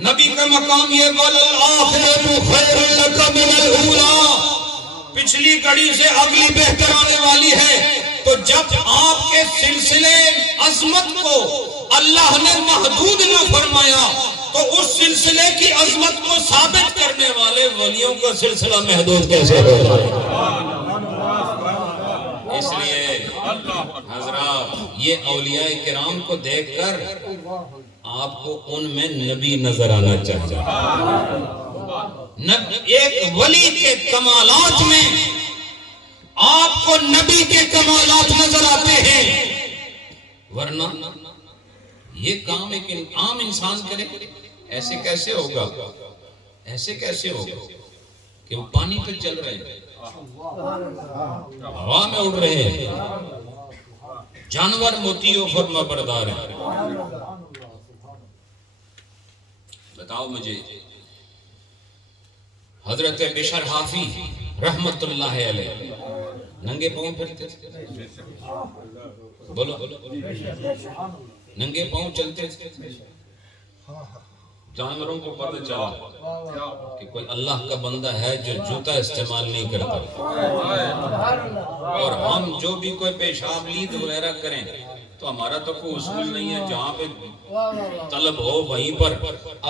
نبی کا مقام یہ وَلَلْآخِرَةُ خَيْرٌ لَكَ مِنَ الْأُولَىٰ، پچھلی گھڑی سے اگلی بہتر آنے والی ہے۔ تو جب آپ کے سلسلے عظمت کو اللہ نے محدود نہ فرمایا تو اس سلسلے کی عظمت کو ثابت کرنے والے ولیوں کا سلسلہ محدود کیسے ہو جائے؟ اس لیے حضرات، یہ اولیاء کرام کو دیکھ کر آپ کو ان میں نبی نظر آنا چاہیے۔ ایک ولی کے کمالات میں آپ کو نبی کے کمالات نظر آتے ہیں، ورنہ یہ کام ایک عام انسان کرے ایسے کیسے ہوگا؟ ایسے کیسے ہوگا کہ وہ پانی پہ چل رہے ہیں، ہوا میں اڑ رہے ہیں، جانور موتی و فرما بردار ہیں۔ بتاؤ مجھے، حضرت بشر حافی رحمت اللہ علیہ ننگے پاؤں پھرتے تھے؟ بولو، ننگے پاؤں چلتے تھے، جانوروں کو پتہ چلا کہ کوئی اللہ کا بندہ ہے جو جوتا استعمال نہیں کرتا، اور ہم جو بھی کوئی پیشاب لید وغیرہ کریں تو ہمارا تو کوئی اصول نہیں ہے، جہاں پہ طلب ہو وہیں پر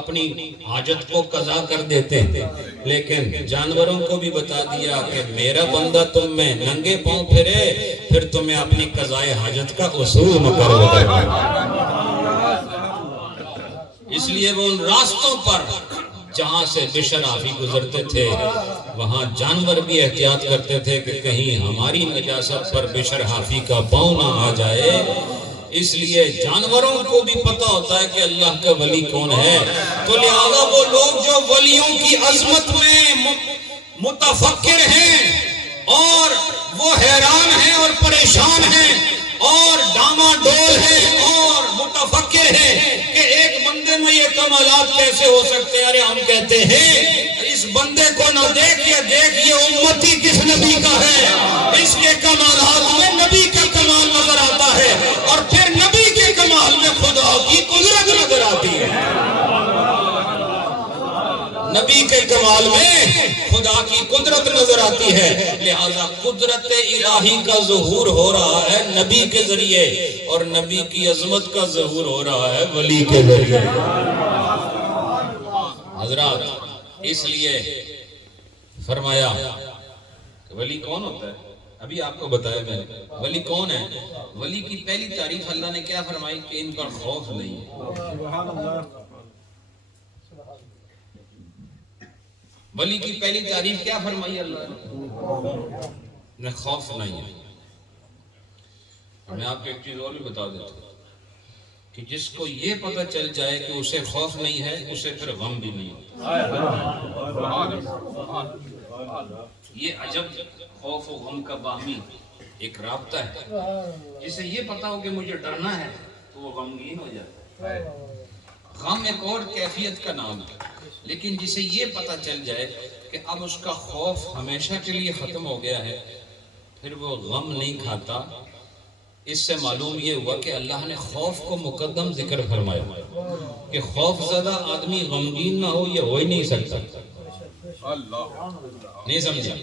اپنی حاجت کو قضا کر دیتے ہیں، لیکن جانوروں کو بھی بتا دیا کہ میرا بندہ تم میں ننگے پاؤں پھرے پھر تمہیں اپنی قضائے حاجت کا اصول مقرر کرے۔ اس لیے وہ ان راستوں پر جہاں سے بشر حافی گزرتے تھے وہاں جانور بھی احتیاط کرتے تھے کہ کہیں ہماری نجاست پر بشر حافی کا پاؤں نہ آ جائے، اس لیے جانوروں کو بھی پتہ ہوتا ہے کہ اللہ کا ولی کون ہے، تو لہذا وہ لوگ جو ولیوں کی عظمت میں متفکر ہیں اور وہ حیران ہیں اور پریشان ہیں اور ڈاماڈول ہیں اور متفکر ہیں کہ ایک بندے میں یہ کمالات کیسے ہو سکتے ہیں، ارے ہم کہتے ہیں اس بندے کو نہ دیکھ یہ امتی کس نبی کا ہے، اس کے کمالات میں نبی کا کمال نظر آتا ہے اور پھر نبی کے کمال میں خدا کی قدرت نظر آتی ہے، نبی کے کمال میں خدا کی قدرت نظر آتی ہے، لہذا قدرت الہی کا ظہور ہو رہا ہے نبی کے ذریعے اور نبی کی عظمت کا ظہور ہو رہا ہے ولی کے ذریعے۔ حضرات اس لیے فرمایا کہ ولی کون ہوتا ہے، ابھی آپ کو بتایا میں نے ولی کون ہے۔ ولی کی پہلی تعریف اللہ نے کیا فرمائی کہ ان کا خوف نہیں ہے۔ ولی کی پہلی تعریف کیا فرمائی اللہ نے، خوف نہیں ہے۔ میں آپ کو ایک چیز اور بھی بتا دیتا ہوں کہ جس کو یہ پتہ چل جائے کہ اسے خوف نہیں ہے اسے پھر غم بھی نہیں ہوتا۔ یہ عجب خوف و غم کا باہمی ایک رابطہ ہے، جسے یہ پتا ہو کہ مجھے ڈرنا ہے تو وہ غمگین ہو جاتا ہے۔ غم ایک اور کیفیت کا نام ہے، لیکن جسے یہ پتا چل جائے کہ اب اس کا خوف ہمیشہ کے لیے ختم ہو گیا ہے پھر وہ غم نہیں کھاتا۔ اس سے معلوم یہ ہوا کہ اللہ نے خوف کو مقدم ذکر فرمایا کہ خوف زدہ آدمی غمگین نہ ہو یہ ہو ہی نہیں سکتا، نہیں سمجھا؟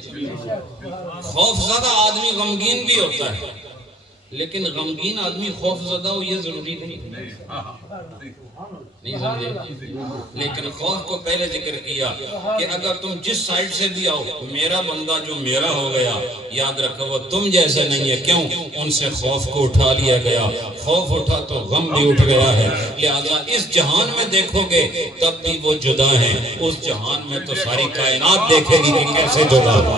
خوف زدہ آدمی غمگین بھی ہوتا ہے لیکن غمگین آدمی خوف زدہ ہو یہ ضروری نہیں سمجھے، لیکن خوف کو پہلے ذکر کیا کہ اگر تم جس سائیڈ سے بھی آؤ میرا بندہ جو میرا ہو گیا یاد رکھو وہ تم جیسا نہیں ہے، کیوں؟ ان سے خوف کو اٹھا لیا گیا، خوف اٹھا تو غم بھی اٹھ گیا ہے، لہذا اس جہان میں دیکھو گے تب بھی وہ جدا ہیں، اس جہان میں تو ساری کائنات دیکھے گی کہ کیسے جدا ہے۔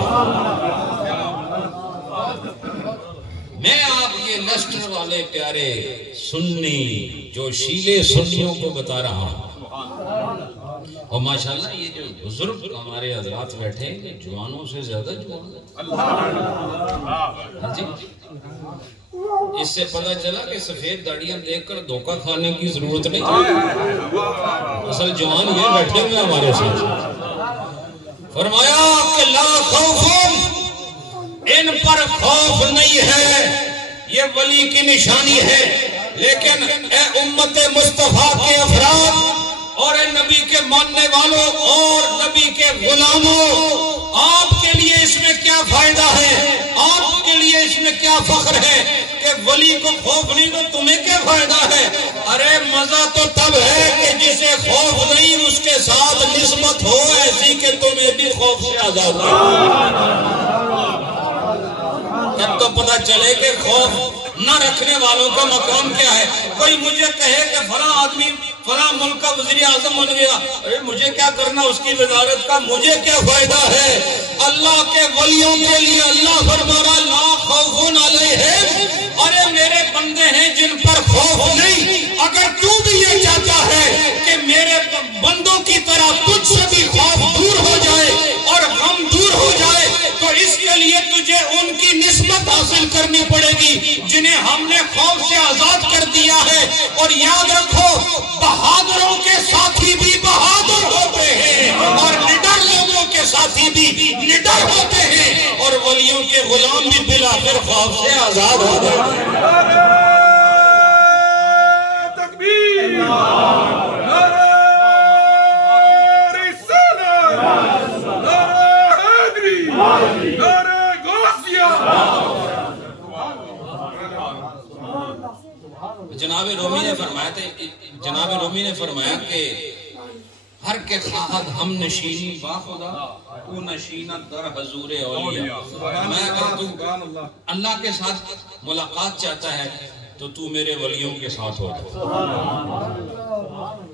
میں آپ یہ لسٹر والے پیارے سنی جو شیلے سنیوں کو بتا رہا ہوں، اور ماشاءاللہ یہ جو بزرگ ہمارے حضرات بیٹھے ہیں یہ جوانوں سے زیادہ جوان ہیں۔ اس سے پتہ چلا کہ سفید داڑیاں دیکھ کر دھوکہ کھانے کی ضرورت نہیں، اصل جوان یہ بیٹھے ہوئے ہمارے ساتھ۔ فرمایا کہ لا خوف، ان پر خوف نہیں ہے، یہ ولی کی نشانی ہے، لیکن اے امت مصطفیٰ کے افراد اور اے نبی کے ماننے والوں اور نبی کے غلاموں، آپ کے لیے اس میں کیا فائدہ ہے، آپ کے لیے اس میں کیا فخر ہے کہ ولی کو خوف نہیں تو تمہیں کیا فائدہ ہے؟ ارے مزہ تو تب ہے کہ جسے خوف نہیں اس کے ساتھ نسبت ہو ایسی کہ تمہیں بھی خوف سے آزاد ہو، تب تو پتہ چلے کہ خوف نہ رکھنے والوں کا مقام کیا ہے۔ کوئی مجھے کہے کہ فلاں آدمی فلاں ملک کا وزیر اعظم بن گیا، ارے مجھے کیا کرنا اس کی وزارت کا، مجھے کیا فائدہ ہے؟ اللہ کے ولیوں کے لیے اللہ فرمایا لا خوف علیہم، ارے میرے بندے ہیں جن پر خوف نہیں۔ اگر تو بھی یہ چاہتا ہے کہ میرے بندوں کی طرح تجھ سے بھی خوف دور ہو جائے اور غم دور ہو جائے تو اس کے لیے تجھے ان کی نسبت حاصل کرنی پڑے گی جنہیں ہم نے خوف سے آزاد کر دیا ہے۔ اور یاد رکھو بہادروں کے ساتھی بھی بہادر ہوتے ہیں اور نڈر لوگوں کے ساتھی بھی نڈر ہوتے ہیں اور ولیوں کے غلام بھی بالآخر خوف سے آزاد ہو جاتے ہیں۔ جناب رومی نے فرمایا کہ ہر کے خواہد ہم نشینی با خدا تو نشینت در حضور اولیاء. میں اگر تو اللہ کے ساتھ ملاقات چاہتا ہے تو تو میرے ولیوں کے ساتھ ہو جا.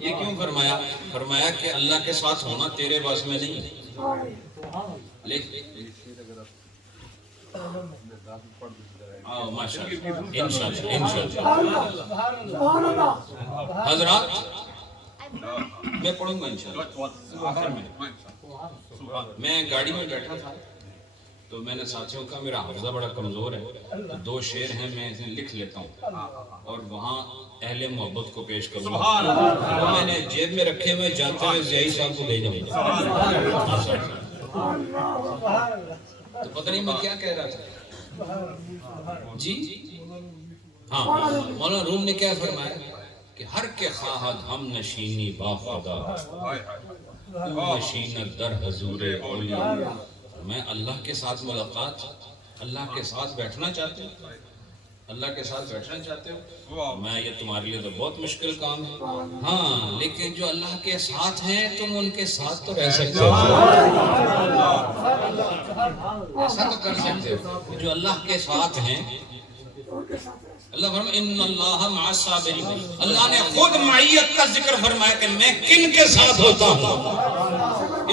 یہ کیوں فرمایا؟ فرمایا کہ اللہ کے ساتھ ہونا تیرے بس میں نہیں ہے. لیکن حضرات میں پڑھوں گا انشاءاللہ آخر میں. میں گاڑی میں بیٹھا تھا تو میں نے ساتھیوں کا میرا حافظہ بڑا کمزور ہے تو 2 شعر ہیں میں اسے لکھ لیتا ہوں اور وہاں اہل محبت کو پیش کروں گا. وہ میں نے جیب میں رکھے ہوئے جاتے ہوئے زیائی صاحب کو دے جاؤں گا. تو پتہ نہیں میں کیا کہہ رہا تھا جی. ہاں مولانا روم نے کیا فرمایا کہ ہر کے خواہد ہم نشینی با خدا نشینت در حضور اولیاء. میں اللہ کے ساتھ ملاقات، اللہ کے ساتھ بیٹھنا چاہتے ہوں، اللہ کے ساتھ بیٹھنا چاہتے ہو. میں یہ تمہارے لیے تو بہت مشکل کام ہے. ہاں لیکن جو اللہ کے ساتھ ہیں تم ان کے ساتھ تو رہ سکتے ہو، ایسا تو کر سکتے ہو. جو اللہ کے ساتھ ہیں اللہ فرمائے ان اللہ مع الصابرین. اللہ نے خود معیت کا ذکر فرمایا کہ میں کن کے ساتھ ہوتا ہوں.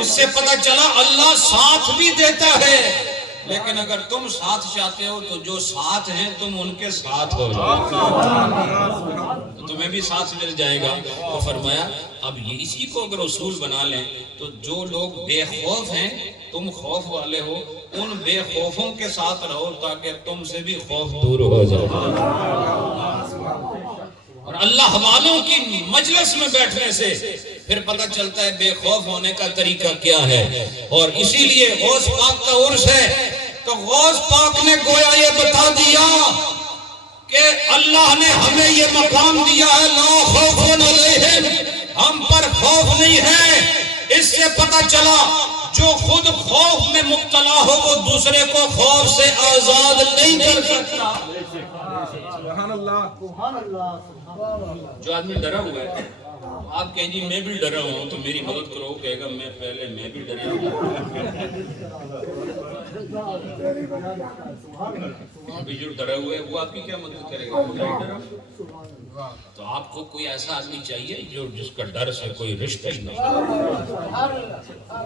اس سے پتہ چلا اللہ ساتھ بھی دیتا ہے لیکن اگر تم ساتھ چاہتے ہو تو جو ساتھ ہیں تم ان کے ساتھ ہو جاؤ تو تمہیں بھی ساتھ مل جائے گا. تو فرمایا اب یہ اسی کو اگر اصول بنا لیں تو جو لوگ بے خوف ہیں تم خوف والے ہو ان بے خوفوں کے ساتھ رہو تاکہ تم سے بھی خوف دور ہو جائے. اور اللہ والوں کی مجلس میں بیٹھنے سے پھر پتہ چلتا ہے بے خوف ہونے کا طریقہ کیا ہے. اور اسی لیے غوث پاک کا عرس ہے تو غوث پاک نے گویا یہ بتا دیا کہ اللہ نے ہمیں یہ مقام دیا ہے لا خوف علیہم، ہم پر خوف نہیں ہے. اس سے پتہ چلا جو خود خوف میں مبتلا ہو وہ دوسرے کو خوف سے آزاد نہیں کر سکتا. سبحان اللہ سبحان اللہ. جو آدمی ڈرا ہوا ہے آپ کہیں جی میں بھی ڈرا ہوں تو میری مدد کرو، کہے گا میں پہلے میں بھی ڈرا ہوں. ابھی جو ڈرا ہوا ہے وہ آپ کی کیا مدد کرے گا؟ تو آپ کو کوئی ایسا آدمی چاہیے جو جس کا ڈر سے کوئی رشتہ ہی نہ ہو.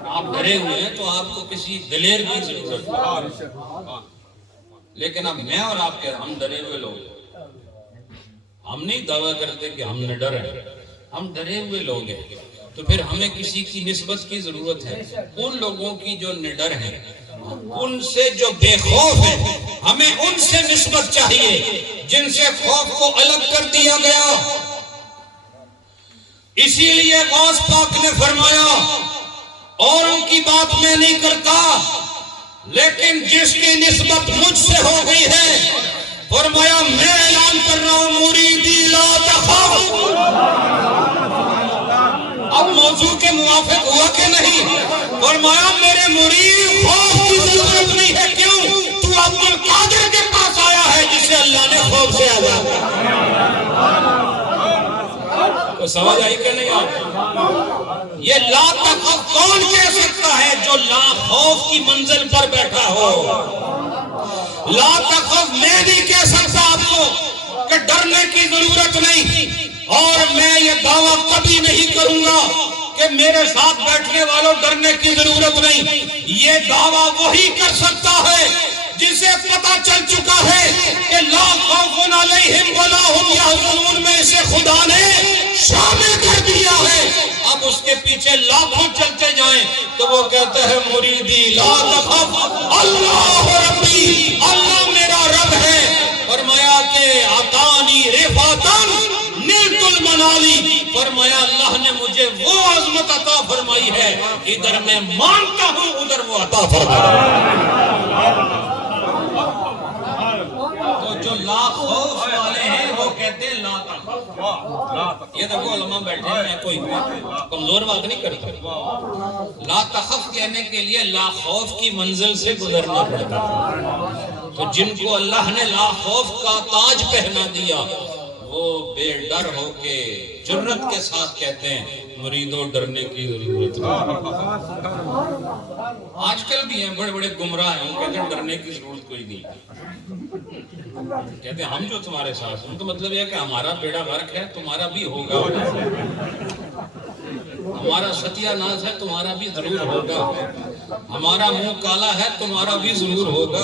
آپ ڈرے ہوئے ہیں تو آپ کو کسی دلیر کی ضرورت ہے. لیکن اب میں اور آپ کہہ رہے ہم ڈرے ہوئے لوگ، ہم نہیں دعویٰ کرتے کہ ہم نے ڈر ہے، ہم ڈرے ہوئے لوگ ہیں. تو پھر ہمیں کسی کی نسبت کی ضرورت ہے. ان لوگوں کی جو نڈر ہیں، ان سے جو بے خوف ہیں، ہمیں ان سے نسبت چاہیے جن سے خوف کو الگ کر دیا گیا. اسی لیے غوث پاک نے فرمایا اوروں کی بات میں نہیں کرتا لیکن جس کی نسبت مجھ سے ہو گئی ہے فرمایا میں اعلان کر رہا ہوں مریدی لا تخاف. اب موضوع کے موافق ہوا کہ نہیں؟ فرمایا میرے مرید خوف کی ضرورت نہیں ہے. کیوں؟ تو عبد القادر کے پاس آیا ہے جسے اللہ نے خوف سے آزاد کیا. تو سمجھ آئی کہ نہیں؟ آپ یہ لا تخاف کون کہہ سکتا ہے جو لا خوف کی منزل پر بیٹھا ہو؟ لا تخف میں نہیں کہہ سکتا آپ کو کہ ڈرنے کی ضرورت نہیں. اور میں یہ دعویٰ کبھی نہیں کروں گا کہ میرے ساتھ بیٹھنے والوں ڈرنے کی ضرورت نہیں. یہ دعویٰ وہی کر سکتا ہے جسے پتہ چل چکا ہے کہ لا خوف علیہم ولا هم يحزنون میں اسے خدا نے شامل کر دیا ہے. اب اس کے پیچھے لاکھوں چلتے جائیں تو وہ کہتا ہے مریدی لا تخف اللہ ربی، اللہ میرا رب ہے. فرمایا کہ عطانی رفعتن نلت المنالی، فرمایا اللہ نے مجھے وہ عظمت عطا فرمائی ہے ادھر میں مانتا ہوں ادھر وہ عطا فرمایا. تو جو لا خوف والے ہیں وہ کہتے ہیں لا تخف. یہ دیکھو علماء بیٹھے ہیں، میں کوئی کمزور بات نہیں کرتا. لا تخف کہنے کے لیے لا خوف کی منزل سے گزرنا پڑتا. تو جن کو اللہ نے لا خوف کا تاج پہنا دیا وہ وہ بے ڈر ہو کے جرت کے ساتھ کہتے ہیں مریدوں ڈرنے کی ضرورت ہے۔ آج کل بھی ہیں بڑے بڑے گمراہ ہیں، وہ کہتے ہیں ڈرنے کی ضرورت کوئی نہیں، کہتے ہیں ہم جو تمہارے ساتھ ہیں، تو مطلب یہ ہے کہ ہمارا بیڑا غرق ہے تمہارا بھی ہوگا، ہمارا ستیہ ناز ہے تمہارا بھی ضرور ہوگا، ہمارا منہ کالا ہے تمہارا بھی ضرور ہوگا۔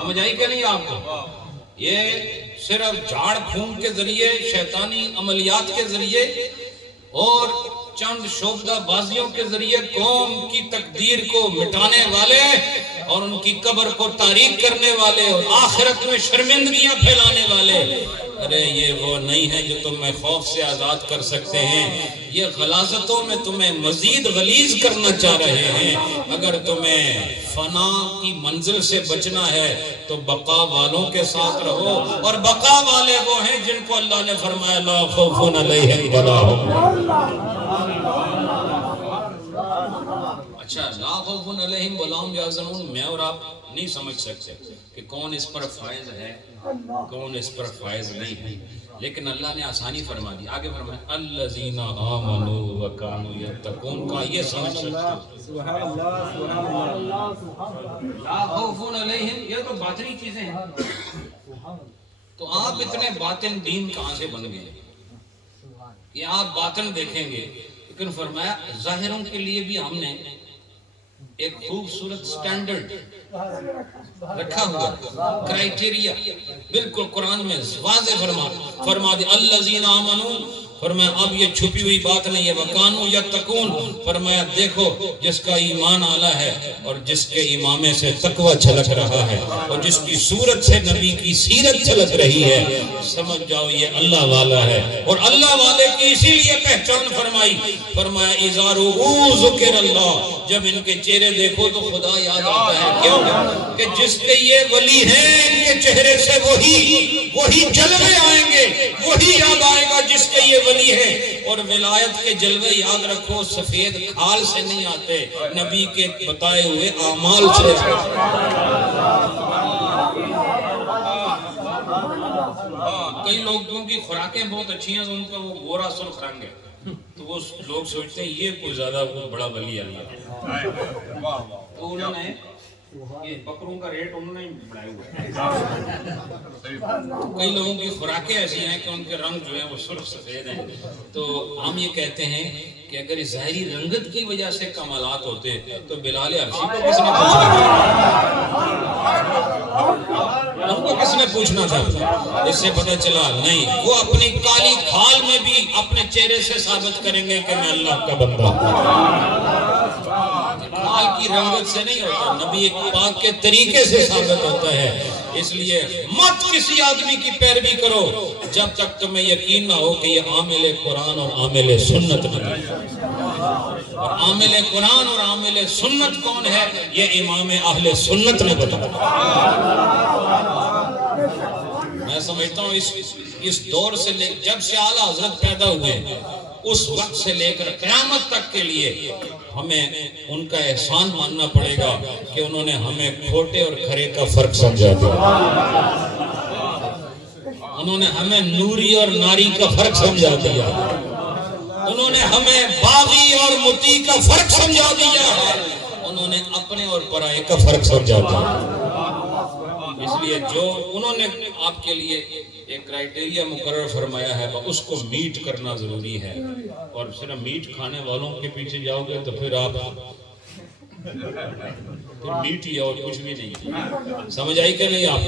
سمجھ آئی کہ نہیں آپ کو؟ یہ صرف جھاڑ پھونک کے ذریعے، شیطانی عملیات کے ذریعے اور چند شعبدہ بازیوں کے ذریعے قوم کی تقدیر کو مٹانے والے اور ان کی قبر کو تاریک کرنے والے اور آخرت میں شرمندگیاں پھیلانے والے، ارے یہ وہ نہیں ہے جو تمہیں خوف سے آزاد کر سکتے ہیں، یہ غلاظتوں میں تمہیں مزید غلیظ کرنا چاہ رہے ہیں۔ اگر تمہیں فنا کی منزل سے بچنا ہے تو بقا والوں کے ساتھ رہو، اور بقا والے وہ ہیں جن کو اللہ نے فرمایا لا خوف علیہم ولا هم۔ اچھا، لا خوف علیہم ولا هم یحزنون میں اور آپ نہیں سمجھ سکتے کہ کون اس پر فائز ہے کون اس پر فائز نہیں ہے، لیکن اللہ نے آسانی فرما دی۔ آگے فرمایا الذین آمنوا وکانوا یتقون کا یہ سمجھ سکتے سبحان اللہ سبحان اللہ لا خوف علیہم، یہ تو باطنی چیزیں ہیں، تو آپ اتنے باطن دین کہاں سے بن گئے؟ یہ آپ باطن دیکھیں گے، لیکن فرمایا ظاہروں کے لیے بھی ہم نے ایک خوبصورت سٹینڈرڈ رکھا ہوا، کرائیٹیریا بالکل قرآن میں واضح فرما دی الذین آمنوا، فرمایا اب یہ چھپی ہوئی بات نہیں ہے، وکانوا یتقون، فرمایا دیکھو جس کا ایمان اعلیٰ ہے اور جس کے امامے سے تقوی چھلک رہا ہے اور جس کی صورت سے نبی کی سیرت چھلک رہی ہے، سمجھ جاؤ یہ اللہ والا ہے۔ اور اللہ والے کی اسی لیے پہچان فرمائی، فرمایا اذا رؤوا ذکر اللہ، جب ان کے چہرے دیکھو تو خدا یاد آتا ہے۔ کیوں کہ جس کے یہ ولی ہیں ان کے چہرے سے وہی جلوے آئیں گے، وہی یاد آئے گا جس کے یہ ولی ہے۔ اور ولایت کے جلوے یاد رکھو سفید کھال سے نہیں آتے، نبی کے بتائے ہوئے اعمال سے۔ کئی لوگ کی خوراکیں بہت اچھی ہیں تو ان کا وہ گورا سرخ رنگ ہے، تو وہ لوگ سوچتے ہیں یہ کوئی زیادہ بڑا ولی اللہ ہے، تو انہوں نے یہ بکروں کا ریٹ انہوں نے بڑھایا ہوا ہے۔ کئی لوگوں کی خوراکیں ایسی ہیں کہ ان کے رنگ جو ہیں وہ سرخ سفید ہیں، تو ہم یہ کہتے ہیں کہ اگر اس ظاہری رنگت کی وجہ سے کمالات ہوتے تو بلال حبشی کو کس نے پوچھنا تھا؟ ان کو کس نے پوچھنا تھا؟ اس سے پتہ چلا نہیں، وہ اپنی کالی کھال میں بھی اپنے چہرے سے ثابت کریں گے کہ میں اللہ کا بندہ ہوں۔ کھال کی رنگت سے نہیں ہوتا، نبی پاک کے طریقے سے ثابت ہوتا ہے۔ اس لیے مت کسی آدمی کی پیروی کرو جب تک تمہیں یقین نہ ہو کہ یہ عامل قرآن اور عامل سنت نہیں۔ اور عامل قرآن اور عامل سنت کون ہے یہ امام اہل سنت نے بتایا۔ میں سمجھتا ہوں اس دور سے جب سے اعلیٰ حضرت پیدا ہوئے اس وقت سے لے کر قیامت تک کے لیے ہمیں ان کا احسان ماننا پڑے گا کہ انہوں نے ہمیں کھوٹے اور کھرے کا فرق سمجھا دیا، انہوں نے ہمیں نوری اور ناری کا فرق سمجھا دیا، انہوں نے ہمیں باغی اور مطیع کا فرق سمجھا دیا ہے، انہوں نے اپنے اور پرائے کا فرق سمجھا دیا۔ اس لیے جو انہوں نے آپ کے لیے ایک کرائیٹیریا مقرر فرمایا ہے اس کو میٹ کرنا ضروری ہے، اور صرف میٹ کھانے والوں کے پیچھے جاؤ گے تو پھر آپ میٹ ہی اور کچھ بھی نہیں۔ سمجھ آئی کہ نہیں آپ؟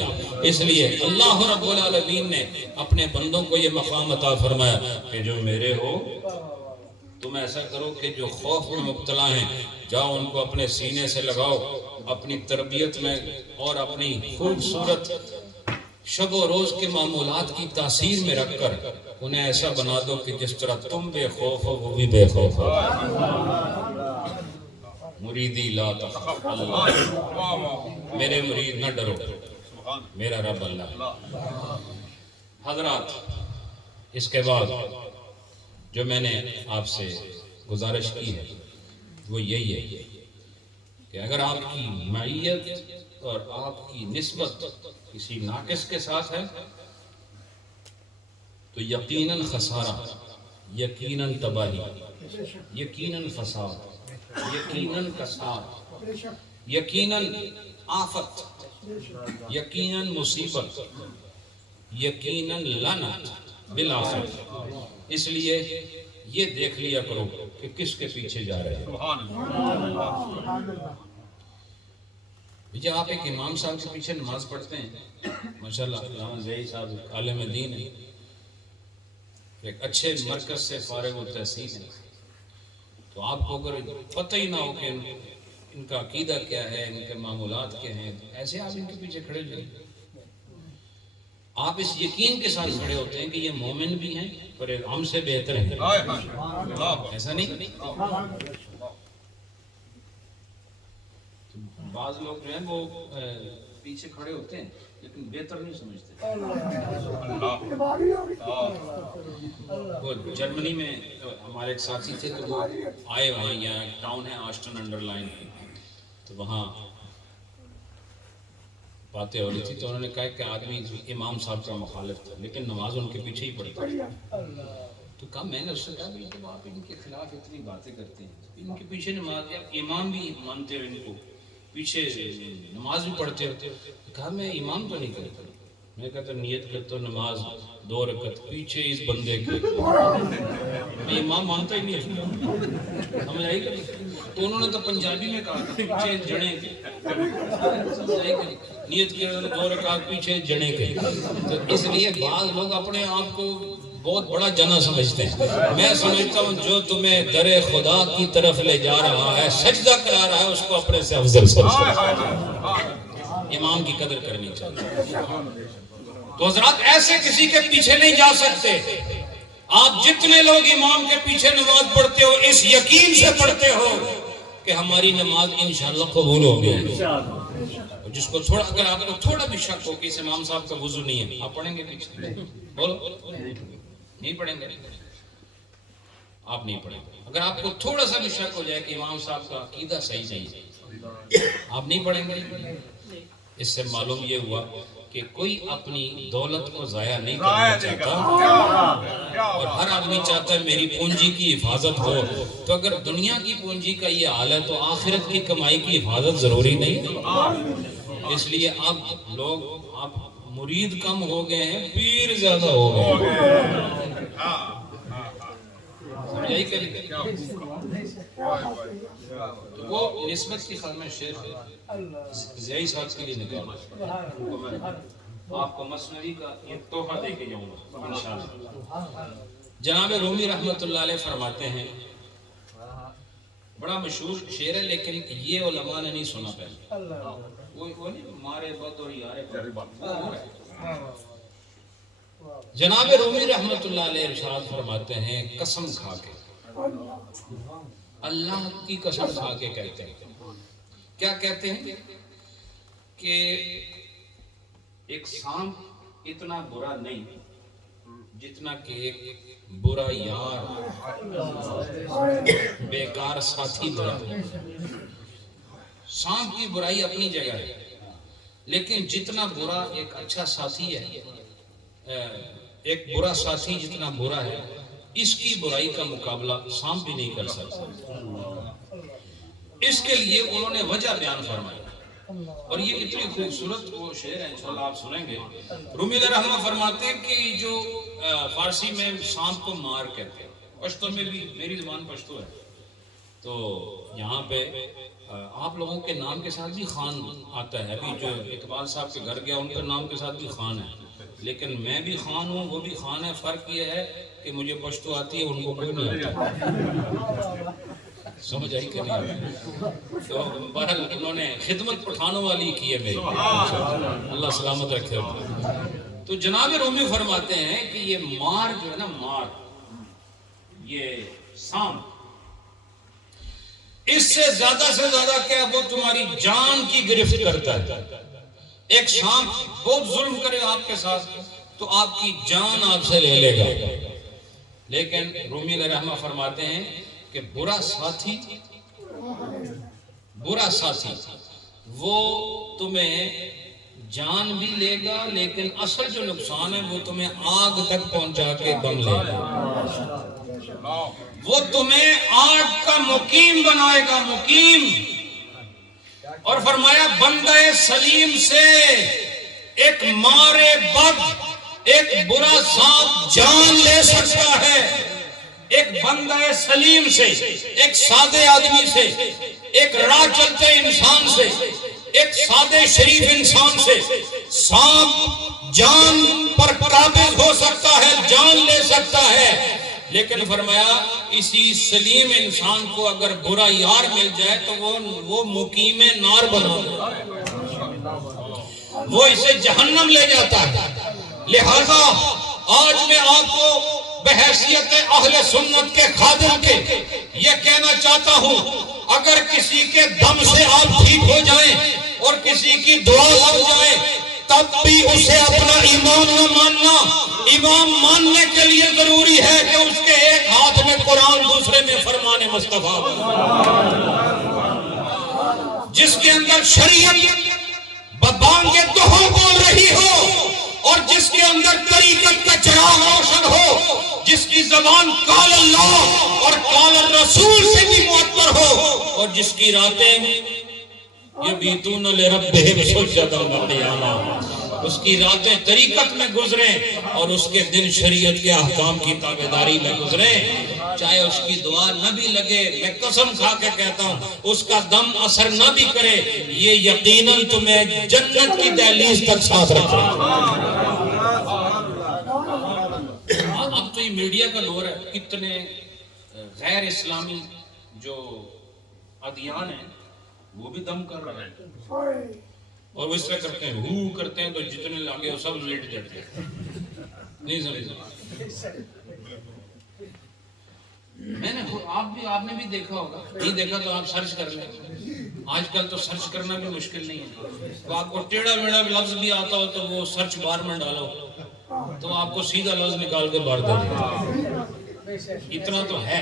اس لیے اللہ رب العالمین نے اپنے بندوں کو یہ مقام عطا فرمایا کہ جو میرے ہو تم ایسا کرو کہ جو خوف میں مبتلا ہیں جاؤ ان کو اپنے سینے سے لگاؤ، اپنی تربیت میں اور اپنی خوبصورت شب و روز کے معمولات کی تاثیر میں رکھ کر انہیں ایسا بنا دو کہ جس طرح تم بے خوف ہو وہ بھی بے خوف ہو۔ مریدی لا تخف اللہ، میرے مرید نہ ڈرو، میرا رب اللہ۔ حضرات اس کے بعد جو میں نے آپ سے گزارش کی ہے وہ یہی ہے کہ اگر آپ کی معیت اور آپ کی نسبت کسی ناقص کے ساتھ ہے تو یقیناً خسارہ، یقیناً تباہی، یقیناً فساد، یقیناً کساد، یقیناً آفت، یقیناً مصیبت، یقیناً لعنت بالآخر۔ اس لیے یہ دیکھ لیا کرو کہ کس کے پیچھے جا رہے ہیں۔ جب آپ ایک امام صاحب کے پیچھے نماز پڑھتے ہیں، ماشاءاللہ علامہ زہی صاحب عالم دین ہیں، ایک اچھے مرکز سے فارغ التحصیل ہیں، تو آپ کو اگر پتہ ہی نہ ہو کہ ان کا عقیدہ کیا ہے، ان کے معمولات کیا ہیں، ایسے آپ ان کے پیچھے کھڑے جائیں، آپ اس یقین کے ساتھ کھڑے ہوتے ہیں کہ یہ مومن بھی ہیں پر ہم سے بہتر ہیں، ایسا نہیں؟ بعض لوگ جو ہیں وہ پیچھے کھڑے ہوتے ہیں لیکن بہتر نہیں سمجھتے۔ وہ جرمنی میں ہمارے ایک ساتھی تھے، تو وہ آئے وہاں، یہاں ٹاؤن ہے آسٹن انڈر لائن، تو وہاں باتیں ہو رہی تھی، تو انہوں نے کہا کہ آدمی امام صاحب کا مخالف تھا لیکن نماز ان کے پیچھے ہی پڑھتا تھا۔ تو کہا، میں نے اس سے کہا کہ جب آپ ان کے خلاف اتنی باتیں کرتے ہیں، ان کے پیچھے نماز، امام بھی مانتے ہو ان کو، پیچھے نماز بھی پڑھتے ہو، کہا میں امام تو نہیں کرتا، میں کہتا نیت کرتا ہوں نماز 2 رکعت پیچھے اس بندے کے، میں امام مانتا ہی نہیں ہے، سمجھ آئی کہ تو انہوں نے تو پنجابی میں کہا پیچھے جڑیں کے، سمجھ آئی کہ نیت کے 2 رکعت پیچھے جڑیں کے۔ تو اس لیے بعض لوگ اپنے آپ کو بہت بڑا جنا سمجھتے ہیں۔ میں سمجھتا ہوں جو تمہیں در خدا کی طرف لے جا رہا ہے، سجدہ کرا رہا ہے، اس کو اپنے سے افضل سمجھو۔ امام کی قدر کرنی چاہیے۔ تو حضرات ایسے کسی کے پیچھے نہیں جا سکتے۔ آپ جتنے لوگ امام کے پیچھے نماز پڑھتے ہو، اس یقین سے پڑھتے ہو کہ ہماری نماز انشاءاللہ قبول ہوگی۔ جس کو تھوڑا، اگر آپ کو تھوڑا بھی شک ہو کہ اس امام صاحب کا وضو نہیں ہے، آپ پڑھیں گے پیچھے؟ بولو، نہیں پڑھیں گے؟ آپ نہیں پڑھیں گے۔ اگر آپ کو تھوڑا سا بھی شک ہو جائے کہ امام صاحب کا عقیدہ صحیح نہیں، آپ نہیں پڑھیں گے۔ اس سے معلوم یہ ہوا کہ کوئی اپنی دولت کو ضائع نہیں کرنا چاہتا، اور ہر آدمی چاہتا ہے میری پونجی کی حفاظت ہو۔ تو اگر دنیا کی پونجی کا یہ حال ہے تو آخرت کی کمائی کی حفاظت ضروری نہیں۔ اس لیے اب لوگ، اب مرید کم ہو گئے ہیں، پیر زیادہ ہو گئے ہیں۔ یہی کریں۔ تو وہ نسبت کی خدمت شیخ زہی صاحب کے لیے نکالا، آپ کو مثنوی کا ایک تحفہ دے کے جاؤں گا انشاءاللہ۔ جناب رومی رحمت اللہ علیہ فرماتے ہیں، بڑا مشہور شعر ہے لیکن یہ علماء نے نہیں سنا پہلے، وہ نہیں مارے بد اور یارے جناب رومی رحمت اللہ علیہ ارشاد فرماتے ہیں، قسم کھا کے، اللہ کی قسم کھا کے کہتے ہیں، کیا کہتے ہیں کہ ایک سانپ اتنا برا نہیں جتنا کہ ایک برا یار بیکار ساتھی برا ہے۔ سانپ کی برائی اپنی جگہ ہے، لیکن جتنا برا ایک اچھا ساتھی ہے، ایک برا ساتھی جتنا برا ہے، اس کی برائی کا مقابلہ سانپ بھی نہیں کر سکتا۔ اس کے لیے انہوں نے وجہ بیان فرمائی، اور یہ اتنی خوبصورت وہ شعر ہے، انشاءاللہ آپ سنیں گے۔ رومی رحمہ فرماتے ہیں کہ جو فارسی میں سانپ کو مار کہتے ہیں، پشتو میں بھی، میری زبان پشتو ہے، تو یہاں پہ آپ لوگوں کے نام کے ساتھ بھی خان آتا ہے۔ ابھی جو اقبال صاحب کے گھر گیا ان کا نام کے ساتھ بھی خان ہے، لیکن میں بھی خان ہوں، وہ بھی خان ہے۔ فرق یہ ہے کہ مجھے پشتو آتی ہے، ان کو کوئی نہیں آتا۔ سمجھ آئی کہ نہیں؟ تو بہرحال انہوں نے خدمت پٹھانوں والی کی ہے میری، اللہ سلامت رکھے۔ تو جناب رومی فرماتے ہیں کہ یہ مار جو ہے نا، مار، یہ سانپ، اس سے زیادہ کیا وہ تمہاری جان کی گرفت کرتا ہے۔ ایک سانپ بہت ظلم کرے آپ کے ساتھ تو آپ کی جان آپ سے لے لے گا، لیکن رومی رحمہ فرماتے ہیں کہ برا ساتھی وہ تمہیں جان بھی لے گا لیکن اصل جو نقصان ہے وہ تمہیں آگ تک پہنچا کے دم لے گا، وہ تمہیں آگ کا مقیم بنائے گا، مقیم۔ اور فرمایا بندہ سلیم سے ایک مارے بد، ایک برا سانپ جان لے سکتا ہے، ایک بندہ سلیم سے، ایک سادے آدمی سے، ایک راہ چلتے انسان سے، ایک سادے شریف انسان سے سانپ جان پر قابض ہو سکتا ہے، جان لے سکتا ہے۔ لیکن فرمایا اسی سلیم انسان کو اگر برا یار مل جائے تو وہ مقیم نار بنا دے، وہ اسے جہنم لے جاتا ہے۔ لہذا آج میں آپ کو بحیثیت اہل سنت کے خادم کے یہ کہنا چاہتا ہوں، اگر کسی کے دم سے آپ ٹھیک ہو جائیں اور کسی کی دعا ہو جائے تب بھی اسے اپنا امام نہ ماننا۔ امام ماننے کے لیے ضروری ہے کہ اس کے ایک ہاتھ میں قرآن دوسرے میں فرمان مصطفیٰ، جس کے اندر شریعت بانگ دہل بول رہی ہو اور جس کے اندر طریقت کا چراغ روشن ہو، جس کی زبان قال اللہ اور قال الرسول سے بھی معطر ہو، اور جس کی راتیں یبیتون لربہم سجدا وقیاما، اس کی راتیں طریقت میں گزریں اور اس کے دن شریعت کے احکام کی تابعداری میں گزریں، چاہے اس کی دعا نہ بھی لگے، میں قسم کھا کے کہتا ہوں اس کا دم اثر نہ بھی کرے، یہ یقیناً تمہیں جنت کی دہلیز تک ساتھ رکھے۔ اب تو یہ میڈیا کا دور ہے، کتنے غیر اسلامی جو ادیان ہیں وہ بھی دم کر رہے ہیں، اور وہ اس طرح کرتے ہیں، ہو کرتے ہیں تو جتنے لاگے وہ سب لیٹ جاتے ہیں۔ نہیں سمجھے؟ میں نے آپ نے بھی دیکھا ہوگا، نہیں دیکھا تو آپ سرچ کر لیں، آج کل تو سرچ کرنا بھی مشکل نہیں ہے، تو آپ کو ٹیڑھا میڑھا لفظ بھی آتا ہو تو وہ سرچ بار میں ڈالو تو آپ کو سیدھا لفظ نکال کے بار دے دیتا، اتنا تو ہے۔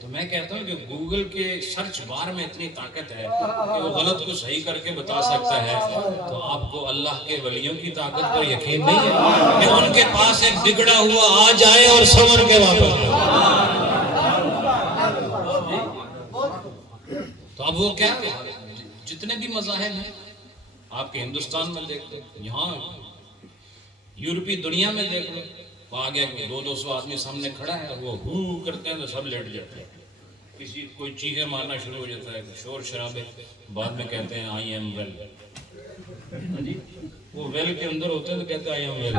تو میں کہتا ہوں کہ گوگل کے سرچ بار میں اتنی طاقت ہے کہ وہ غلط کو صحیح کر کے بتا سکتا ہے، تو آپ کو اللہ کے ولیوں کی طاقت پر یقین نہیں ہے کہ ان کے پاس ایک بگڑا ہوا آ جائے اور سنور کے واپس جائے؟ تو اب وہ کیا، جتنے بھی مذاہب ہیں آپ کے ہندوستان میں دیکھ لیں، یہاں یورپی دنیا میں دیکھ لیں، آگے 200 آدمی سامنے کھڑا ہے اور وہ ہو کرتے ہیں تو سب لیٹ جاتے ہیں، کسی کوئی چیخیں مارنا شروع ہو جاتا ہے، شور شرابے، بعد میں کہتے ہیں آئی ایم ویل، وہ ویل کے اندر ہوتے ہیں تو کہتے ہیں آئی ایم ویل،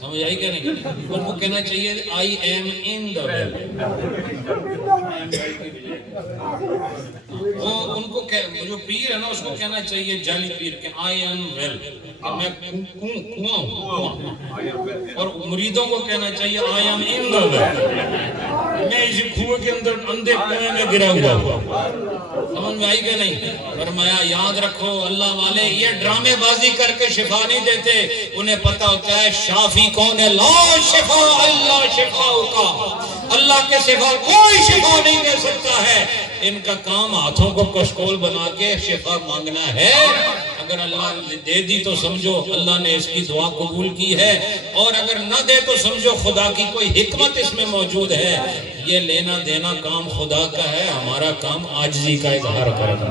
سمجھ آئی کیا نہیں؟ ان کو کہنا چاہیے I am in the well, وہ ان کو جو پیر ہے نا اس کو کہنا چاہیے جعلی پیر کہ آئی ایم ویل، کہ میں کنواں ہوں، اور مریدوں کو کہنا چاہیے I am in the well, میں اسی کنویں کے اندر اندھے کنویں میں گرا ہوا ہوں۔ سمجھ میں آئی کہ نہیں؟ فرمایا یاد رکھو اللہ والے یہ ڈرامے بازی کر کے شفا نہیں دیتے، انہیں پتہ ہوتا ہے شافی کون ہے، لا شفا اللہ شفا کا، اللہ کے سوا کوئی شفا نہیں دے سکتا ہے، ان کا کام ہاتھوں کو کشکول بنا کے شفا مانگنا ہے، اگر اللہ نے دے دی تو سمجھو اللہ نے اس کی دعا قبول کی ہے، اور اگر نہ دے تو سمجھو خدا کی کوئی حکمت اس میں موجود ہے، یہ لینا دینا کام خدا کا ہے، ہمارا کام عاجزی کا اظہار کرنا۔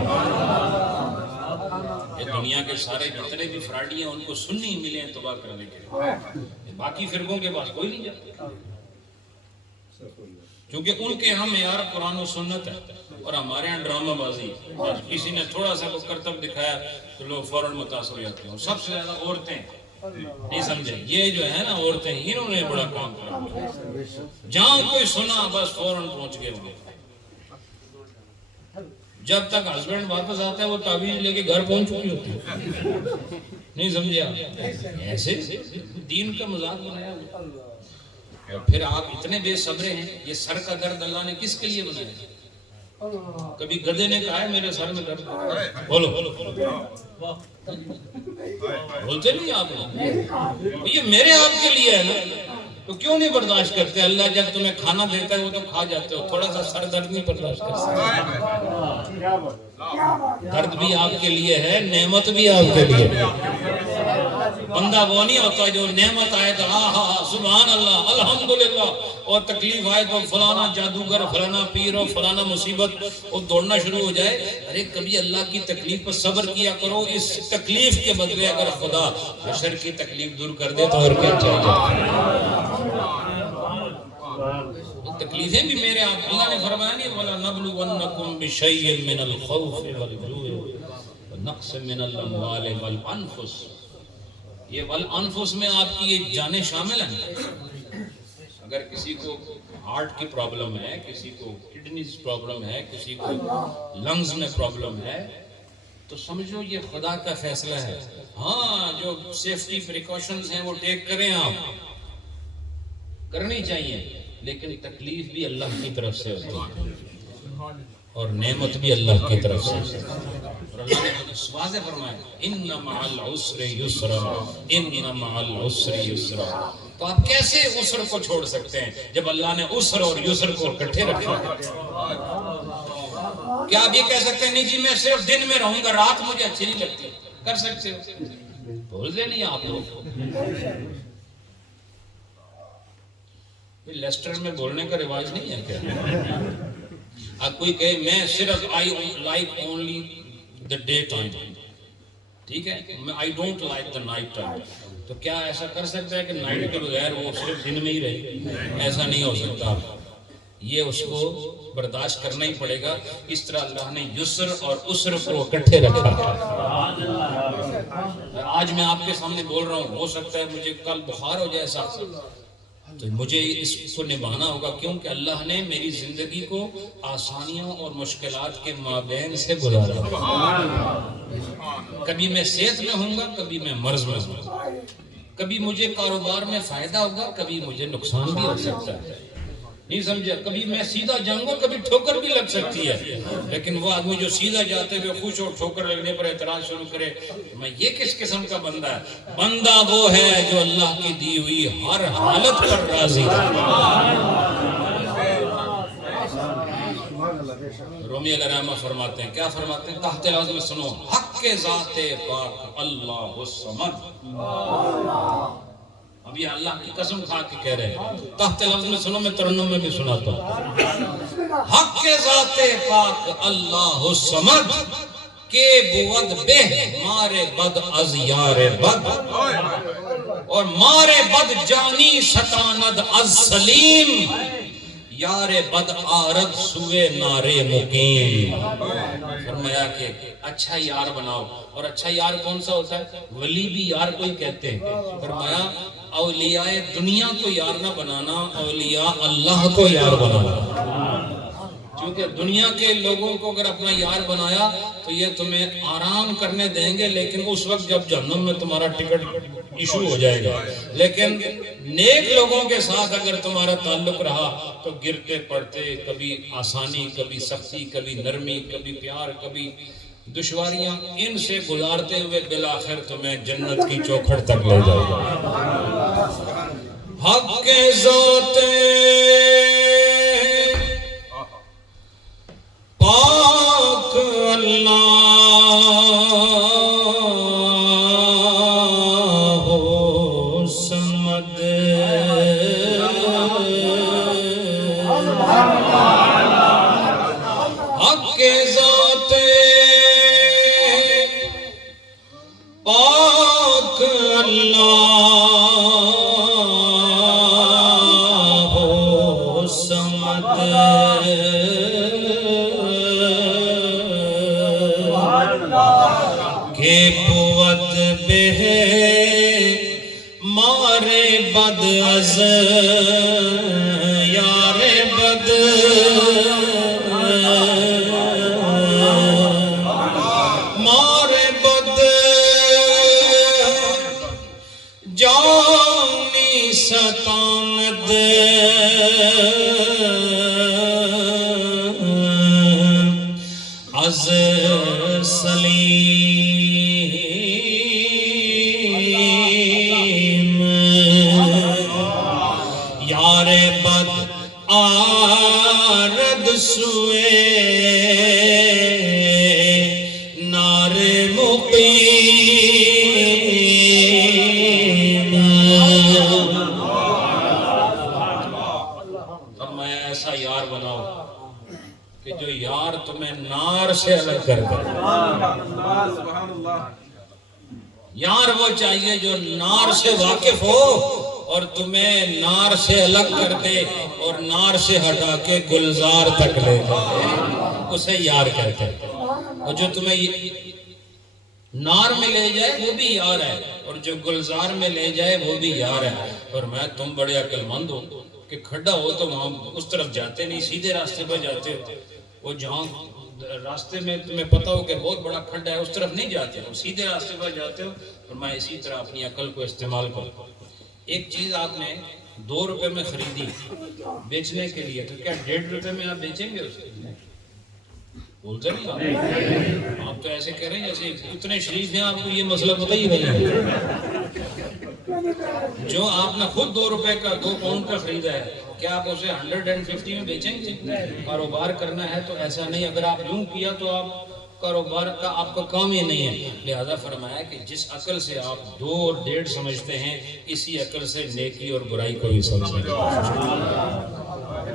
یہ دنیا کے سارے جتنے بھی فراڈی ہیں ان کو سنی ملے ہیں تباہ کرنے کے لیے، باقی فرقوں کے پاس کوئی نہیں جاتا، کیونکہ ان کے ہاں معیار قرآن و سنت ہے اور ہمارے ہاں ڈرامہ بازی، کسی نے تھوڑا سا کو کرتب دکھایا تو لوگ فوراً متاثر ہو جاتے ہیں، سب سے زیادہ عورتیں، نہیں سمجھے، یہ جو ہے نا عورتیں، انہوں نے بڑا کام کرا، جہاں کوئی سنا بس فوراً پہنچ گئے ہوئے، جب تک ہسبینڈ واپس آتا ہے وہ تعویذ لے کے گھر پہنچ چکی ہوتی ہے، نہیں سمجھے آپ؟ ایسے دین کا مذاق بنایا ہوا، اور پھر آپ اتنے بے صبرے ہیں، یہ سر کا درد اللہ نے کس کے لیے بنایا؟ کبھی گدھے نے کہا ہے میرے سر میں درد؟ بولو بولتے نہیں آپ، یہ میرے آپ کے لیے ہے نا، تو کیوں نہیں برداشت کرتے؟ اللہ جب تمہیں کھانا دیتا ہے وہ تو کھا جاتے ہو، تھوڑا سا سر درد نہیں برداشت کر سکتے؟ درد بھی آپ کے لیے ہے، نعمت بھی آپ کے لیے ہے۔ بندہ وہ نہیں ہوتا جو نعمت آئے تو سبحان اللہ الحمدللہ، اور تکلیف آئے تو فلانا جادوگر، فلانا پیر اور فلانا مصیبت، وہ دوڑنا شروع ہو جائے۔ ارے کبھی اللہ کی تکلیف پر صبر کیا کرو، اس تکلیف کے بدلے اگر خدا بشر کی تکلیف دور کر دے تو اور کیا چاہیے؟ تکلیفیں بھی میرے آپ، اللہ نے فرمایا نہیں وَلَنَبْلُوَنَّكُمْ بِشَيْءٍ مِّنَ الْخَوْفِ وَالْجُوعِ وَنَقْصٍ مِّنَ الْأَمْوَالِ وَالْأَنفُسِ، یہ والانفس میں آپ کی یہ جانیں شامل ہیں۔ اگر کسی کو ہارٹ کی پرابلم ہے، کسی کو کڈنیز پرابلم ہے، کسی کو لنگز میں پرابلم ہے، تو سمجھو یہ خدا کا فیصلہ ہے۔ ہاں جو سیفٹی پریکاشنز ہیں وہ ٹیک کریں، آپ کرنی چاہیے، لیکن تکلیف بھی اللہ کی طرف سے ہوتی ہے اور نعمت بھی اللہ کی طرف سے ہوتی ہے۔ اور اللہ نے واضح فرمایا ان مع العسر یسرا، ان مع العسر یسرا۔ تو آپ کیسے عسر کو چھوڑ سکتے ہیں جب اللہ نے عسر اور یسر کو اکٹھے رکھا؟ کیا آپ یہ کہہ سکتے ہیں نہیں جی میں صرف دن میں رہوں گا، رات مجھے اچھی نہیں لگتی؟ کر سکتے ہو؟ بول دے نہیں آپ لوگ؟ لیسٹر میں بولنے کا رواج نہیں ہے کیا؟ اب کوئی کہے میں صرف I like only the day time، ٹھیک ہے، I don't like the night time، تو کیا ایسا کر سکتا ہے کہ نائٹ کے بغیر وہ صرف دن میں ہی رہے؟ ایسا نہیں ہو سکتا۔ یہ اس کو برداشت کرنا ہی پڑے گا۔ اس طرح اللہ نے یسر اور عسر کو اکٹھے رکھا ہے۔ آج میں آپ کے سامنے بول رہا ہوں، ہو سکتا ہے مجھے کل بخار ہو جائے صاحب، تو مجھے اس کو نبھانا ہوگا، کیونکہ اللہ نے میری زندگی کو آسانیوں اور مشکلات کے مابین سے گزارا۔ کبھی میں صحت میں ہوں گا، کبھی میں مرض میں ہوں گا، کبھی مجھے کاروبار میں فائدہ ہوگا، کبھی مجھے نقصان بھی ہو سکتا ہے، نہیں سمجھا؟ کبھی میں سیدھا جاؤں گا، کبھی ٹھوکر بھی لگ سکتی ہے۔ لیکن وہ آدمی جو سیدھا جاتے ہوئے خوش اور ٹھوکر لگنے پر اعتراض شروع کرے، میں یہ کس قسم کا بندہ ہے؟ بندہ وہ ہے جو اللہ کی دی ہوئی ہر حالت پر راضی ہے۔ رومی علیہ الرحمہ فرماتے ہیں، کیا فرماتے ہیں؟ تحت لفظ میں سنو، حق کے ذات پاک اللہ الصمد۔ اب یہ اللہ کی قسم کھا کے کہہ رہے ہیں، تحت لفظ میں سنو، میں ترنم میں بھی سناتا ہوں۔ حق کے ذات پاک اللہ الصمد کے بود بہ مارے بد از یار بد، اور مارے بد جانی ستاند از سلیم، یار بد آرد سوئے نارے مقیم۔ فرمایا کہ اچھا یار بناؤ، اور اچھا یار کون سا ہوتا ہے؟ ولی بھی یار کو ہی کہتے ہیں۔ فرمایا اولیاء دنیا کو یار نہ بنانا، اولیاء اللہ کو یار بنانا۔ کیونکہ دنیا کے لوگوں کو اگر اپنا یار بنایا تو یہ تمہیں آرام کرنے دیں گے، لیکن اس وقت جب جہنم میں تمہارا ٹکٹ ایشو ہو جائے گا۔ لیکن نیک لوگوں کے ساتھ اگر تمہارا تعلق رہا تو گرتے پڑتے، کبھی آسانی، کبھی سختی، کبھی نرمی، کبھی پیار، کبھی دشواریاں، ان سے گزارتے ہوئے بالآخر تمہیں جنت کی چوکھٹ تک لے جائے گا۔ حق کے ذات پاک اللہ صمد، حق کے ذات پاک اللہ صمد، کہ بود بہ مارے بد از یار بد، مارے بد جانی ستاند از سلیم، یار بد آرد سوئے نار مقیم. فرمایا ایسا یار بناؤ کہ جو یار تمہیں نار سے الگ کر دے. سبحان اللہ. یار وہ چاہیے جو نار سے واقف ہو اور تمہیں نار سے الگ کر دے اور نار سے ہٹا کے گلزار تک لے جائے، اسے یار کہتے ہیں. اور جو تمہیں نار میں لے جائے وہ بھی یار ہے، اور جو گلزار میں لے جائے وہ بھی یار ہے. اور میں تم بڑے عقل مند ہو کہ کھڈا ہو تو وہاں اس طرف جاتے نہیں، سیدھے راستے پر جاتے ہو. وہ جہاں راستے میں تمہیں پتا ہو کہ بہت بڑا کھڈا ہے اس طرف نہیں جاتے ہو، سیدھے راستے پر جاتے ہو. اور میں اسی طرح اپنی عقل کو استعمال کروں. ایک چیز آپ نے 2 روپے میں خریدی بیچنے کے لیے، تو کیا 1.5 روپے میں آپ بیچیں گے اسے؟ بولتے نہیں آپ تو ایسے کہہ رہے ہیں جیسے اتنے شریف ہیں آپ کو یہ مسئلہ پتہ ہی نہیں ہے. جو آپ نے خود 2 روپے کا 2 پاؤنڈ کا خریدا ہے، کیا آپ اسے 150 میں بیچیں گے؟ کاروبار کرنا ہے تو ایسا نہیں. اگر آپ یوں کیا تو آپ کاروبار کا آپ کا کام ہی نہیں ہے. لہذا فرمایا کہ جس عقل سے آپ 2 اور 1.5 سمجھتے ہیں، اسی عقل سے نیکی اور برائی کو بھی سمجھیں.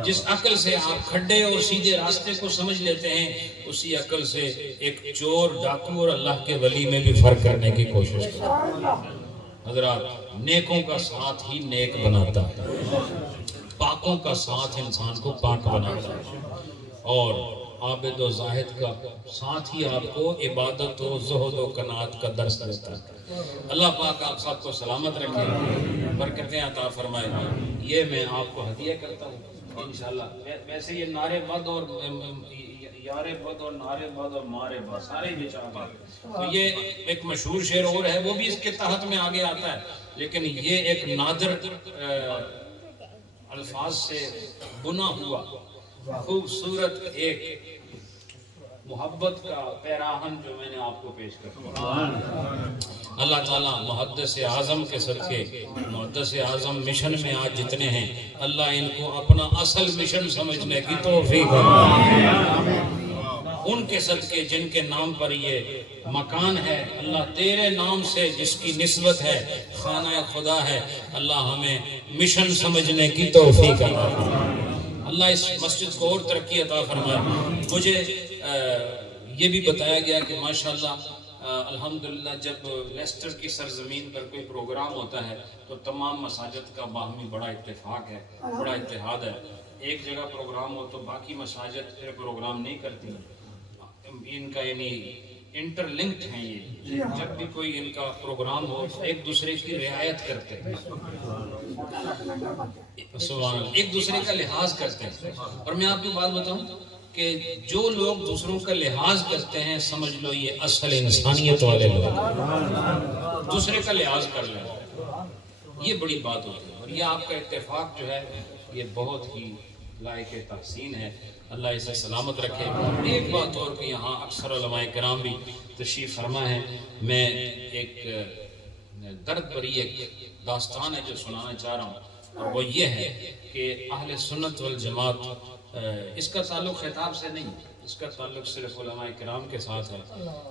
جس عقل سے آپ کھڈے اور سیدھے راستے کو سمجھ لیتے ہیں، اسی عقل سے ایک چور، ڈاکو اور اللہ کے ولی میں بھی فرق کرنے کی کوشش کریں. حضرات، نیکوں کا ساتھ ہی نیک بناتا ہے، پاکوں کا ساتھ انسان کو پاک بناتا ہے، اور عابد و زاہد کا ساتھ ہی آپ کو عبادت و زہد و قناعت کا درس دیتا ہے. اللہ پاک آپ سب کو سلامت رکھے، برکتیں عطا فرمائے. یہ میں آپ کو ہدیہ کرتا ہوں انشاءاللہ. ویسے یہ نعرے بد اور یار بد اور نعرے بد اور مارے بد سارے بیچ آ گئے. تو یہ ایک مشہور شعر اور ہے، وہ بھی اس کے تحت میں آگے آتا ہے، لیکن یہ ایک نادر الفاظ سے بنا ہوا خوبصورت ایک محبت کا پیراہن جو میں نے آپ کو پیش کرتا ہوں. اللہ تعالیٰ محدث اعظم کے صدقے، محدث اعظم مشن میں آج جتنے ہیں، اللہ ان کو اپنا اصل مشن سمجھنے کی توفیق دے. ان کے صدقے جن کے نام پر یہ مکان ہے، اللہ تیرے نام سے جس کی نسبت ہے، خانہ خدا ہے، اللہ ہمیں مشن سمجھنے کی توفیق دے. اللہ اس مسجد کو اور ترقی عطا فرمائے. مجھے یہ بھی بتایا گیا کہ ماشاءاللہ الحمدللہ جب لیسٹر کی سرزمین پر کوئی پروگرام ہوتا ہے تو تمام مساجد کا باہمی بڑا اتفاق ہے، بڑا اتحاد ہے. ایک جگہ پروگرام ہو تو باقی مساجد پھر پروگرام نہیں کرتی. ان کا یعنی انٹر لنکڈ ہیں، یہ جب بھی کوئی ان کا پروگرام ہو ایک دوسرے کی رعایت کرتے ہیں، سبحان اللہ، ایک دوسرے کا لحاظ کرتے ہیں. اور میں آپ کو بات بتاؤں کہ جو لوگ دوسروں کا لحاظ کرتے ہیں، سمجھ لو یہ اصل انسانیت والے لوگ، دوسرے کا لحاظ کر لیں، یہ بڑی بات ہوتی ہے. اور یہ آپ کا اتفاق جو ہے یہ بہت ہی لائق تحسین ہے. اللہ اسے سلامت رکھے. ایک بات اور کہ یہاں اکثر علماء کرام بھی تشریف فرما ہے. میں ایک درد بری ایک داستان ہے جو سنانا چاہ رہا ہوں، وہ یہ ہے کہ اہل سنت والجماعت، اس کا تعلق خطاب سے نہیں، اس کا تعلق صرف علماء کرام کے ساتھ ہے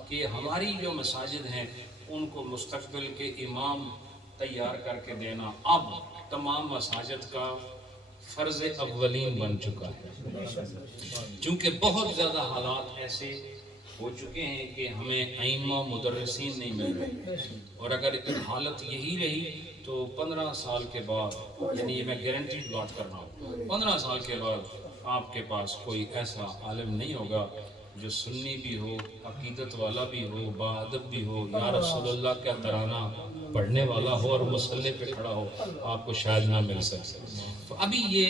کہ ہماری جو مساجد ہیں ان کو مستقبل کے امام تیار کر کے دینا اب تمام مساجد کا فرض اولین بن چکا ہے. چونکہ بہت زیادہ حالات ایسے ہو چکے ہیں کہ ہمیں ائمہ مدرسین نہیں مل رہے، اور اگر حالت یہی رہی تو 15 سال کے بعد، یعنی یہ میں گارنٹیڈ بات کر رہا ہوں، 15 سال کے بعد آپ کے پاس کوئی ایسا عالم نہیں ہوگا جو سنی بھی ہو، عقیدت والا بھی ہو، باادب بھی ہو، یا رسول اللہ کا ترانہ پڑھنے والا ہو اور مصلی پہ کھڑا ہو، آپ کو شاید نہ مل سکے. تو ابھی یہ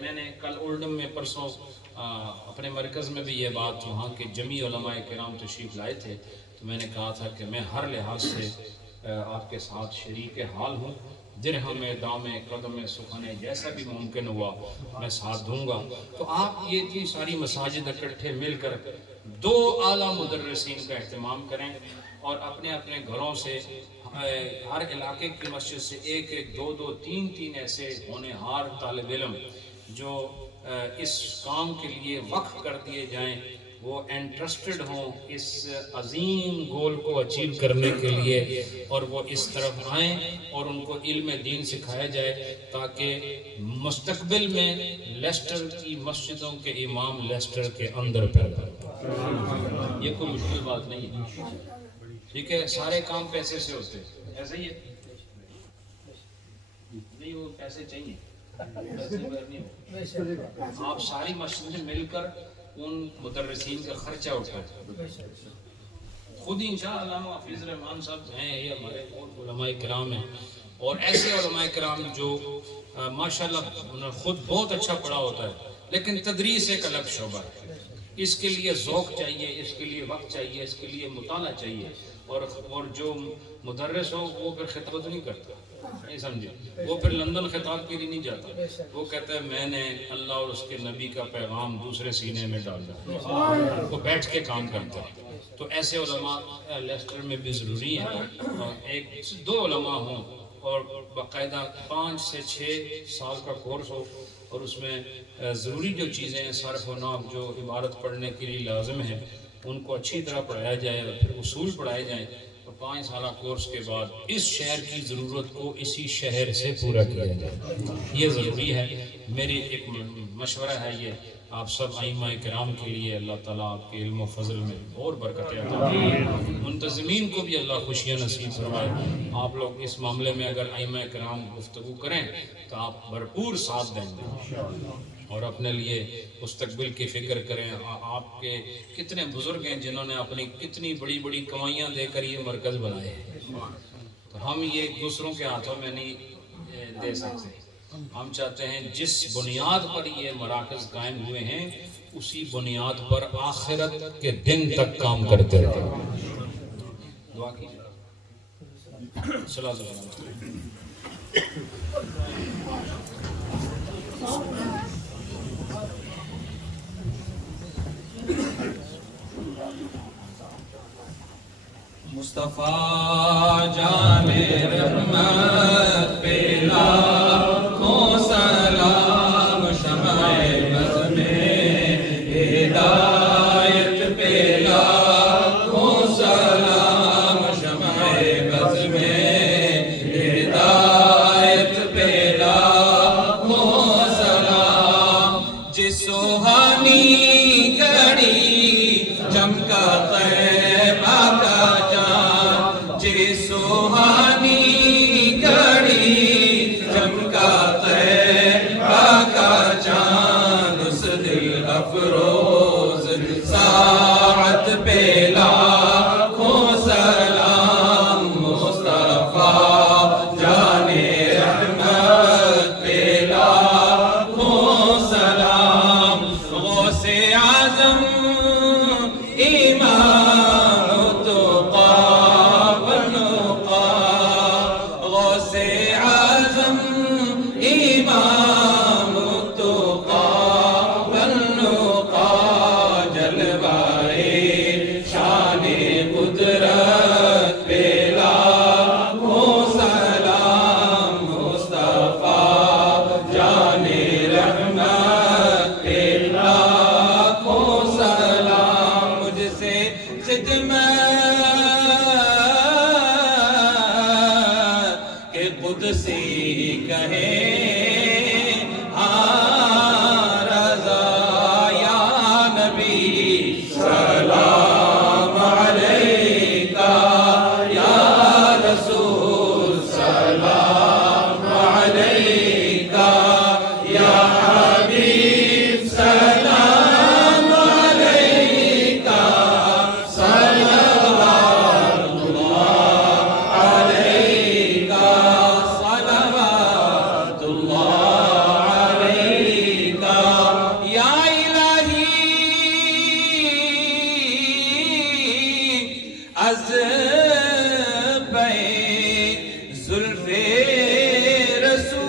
میں نے کل اولڈم میں پرسوں اپنے مرکز میں بھی یہ بات، وہاں کے جمی علماء کرام تشریف لائے تھے، تو میں نے کہا تھا کہ میں ہر لحاظ سے آپ کے ساتھ شریک حال ہوں، درہم دام قدم سخنے جیسا بھی ممکن ہوا میں ساتھ دوں گا. تو آپ یہ اتنی ساری مساجد اکٹھے مل کر 2 اعلیٰ مدرسین کا اہتمام کریں اور اپنے اپنے گھروں سے ہر علاقے کی مسجد سے ایک ایک دو دو تین تین ایسے ہونہار طالب علم جو اس کام کے لیے وقف کر دیے جائیں، وہ انٹرسٹڈ ہوں اس عظیم گول کو اچیو کرنے کے لیے، اور وہ اس طرف آئیں اور ان کو علم دین سکھایا جائے تاکہ مستقبل میں لیسٹر کی مسجدوں کے امام لیسٹر کے اندر پیدا ہوں۔ یہ کوئی مشکل بات نہیں ہے، ٹھیک ہے؟ سارے کام پیسے سے ہوتے ہیں، ایسا ہی ہے نہیں، وہ پیسے چاہیے، پیسے بغیر نہیں ہوتے۔ آپ ساری مسجدیں مل کر ان مدرسین کا خرچہ اٹھائیں، خود ہی انشاءاللہ علامہ حفیظ رحمان صاحب ہیں، یہ ہمارے اور علماء کرام ہیں، اور ایسے علماء کرام جو ماشاءاللہ خود بہت اچھا پڑھا ہوتا ہے، لیکن تدریس ایک الگ شعبہ ہے، اس کے لیے ذوق چاہیے، اس کے لیے وقت چاہیے، اس کے لیے مطالعہ چاہیے، اور جو مدرس ہو وہ پھر خطبت نہیں کرتا، نہیں سمجھے، وہ پھر لندن خطاب کے لیے نہیں جاتا، وہ کہتا ہے میں نے اللہ اور اس کے نبی کا پیغام دوسرے سینے میں ڈالا، وہ بیٹھ کے کام کرتا ہے۔ تو ایسے علماء لیسٹر میں بھی ضروری ہیں، اور ایک دو علماء ہوں اور باقاعدہ 5 سے 6 سال کا کورس ہو، اور اس میں ضروری جو چیزیں ہیں صرف و نحو جو عبارت پڑھنے کے لیے لازم ہیں ان کو اچھی طرح پڑھایا جائے، اور پھر اصول پڑھائے جائیں، اور 5 سالہ کورس کے بعد اس شہر کی ضرورت کو اسی شہر سے پورا کیا جائے، یہ ضروری ہے۔ میری ایک مشورہ ہے یہ آپ سب ائمہ کرام کے لیے، اللہ تعالیٰ آپ کے علم و فضل میں اور برکتیں عطا فرمائے، منتظمین کو بھی اللہ خوشیاں نصیب فرمائے۔ آپ لوگ اس معاملے میں اگر ائمہ کرام گفتگو کریں تو آپ بھرپور ساتھ دیں گے، اور اپنے لیے مستقبل کی فکر کریں۔ آپ کے کتنے بزرگ ہیں جنہوں نے اپنی کتنی بڑی بڑی کمائیاں دے کر یہ مرکز بنائے ہیں، تو ہم یہ دوسروں کے ہاتھوں میں نہیں دے سکتے۔ ہم چاہتے ہیں جس بنیاد پر یہ مراکز قائم ہوئے ہیں اسی بنیاد پر آخرت کے دن تک کام کرتے رہے۔ دعا کیجیے۔ صلاۃ مصطفیٰ جان رحمت پہ لاکھوں سلام، شمع بز میں ہدایت پہ لاکھوں سلام، شمع بز میں ہدایت پہ لاکھوں سلام، جس سوہانی گھڑی چمکا طیبہ کا جان، جس سوہانی گھڑی چمکا طیبہ کا جان، اس دل افروز ساعت پہ لاکھوں سلام، مصطفیٰ جان رحمت پہ لاکھوں سلام، غوث اعظم امام تقا ونقا، غوث اعظم امام تقا ونقا، جلوائے شان قدرت پہ لاکھوں سلام، مصطفیٰ جان رحمت پہ لاکھوں سلام، مجھ سے خدمت کہ قدسی کہیں ہاں رضا یا نبی، سلام علیکہ یا رسول، سلام علیکہ یا حبیب، سلام علیکہ، صلوات اللہ علیکہ، صلوات اللہ علیکہ، یا الہی از پہ زلف رسول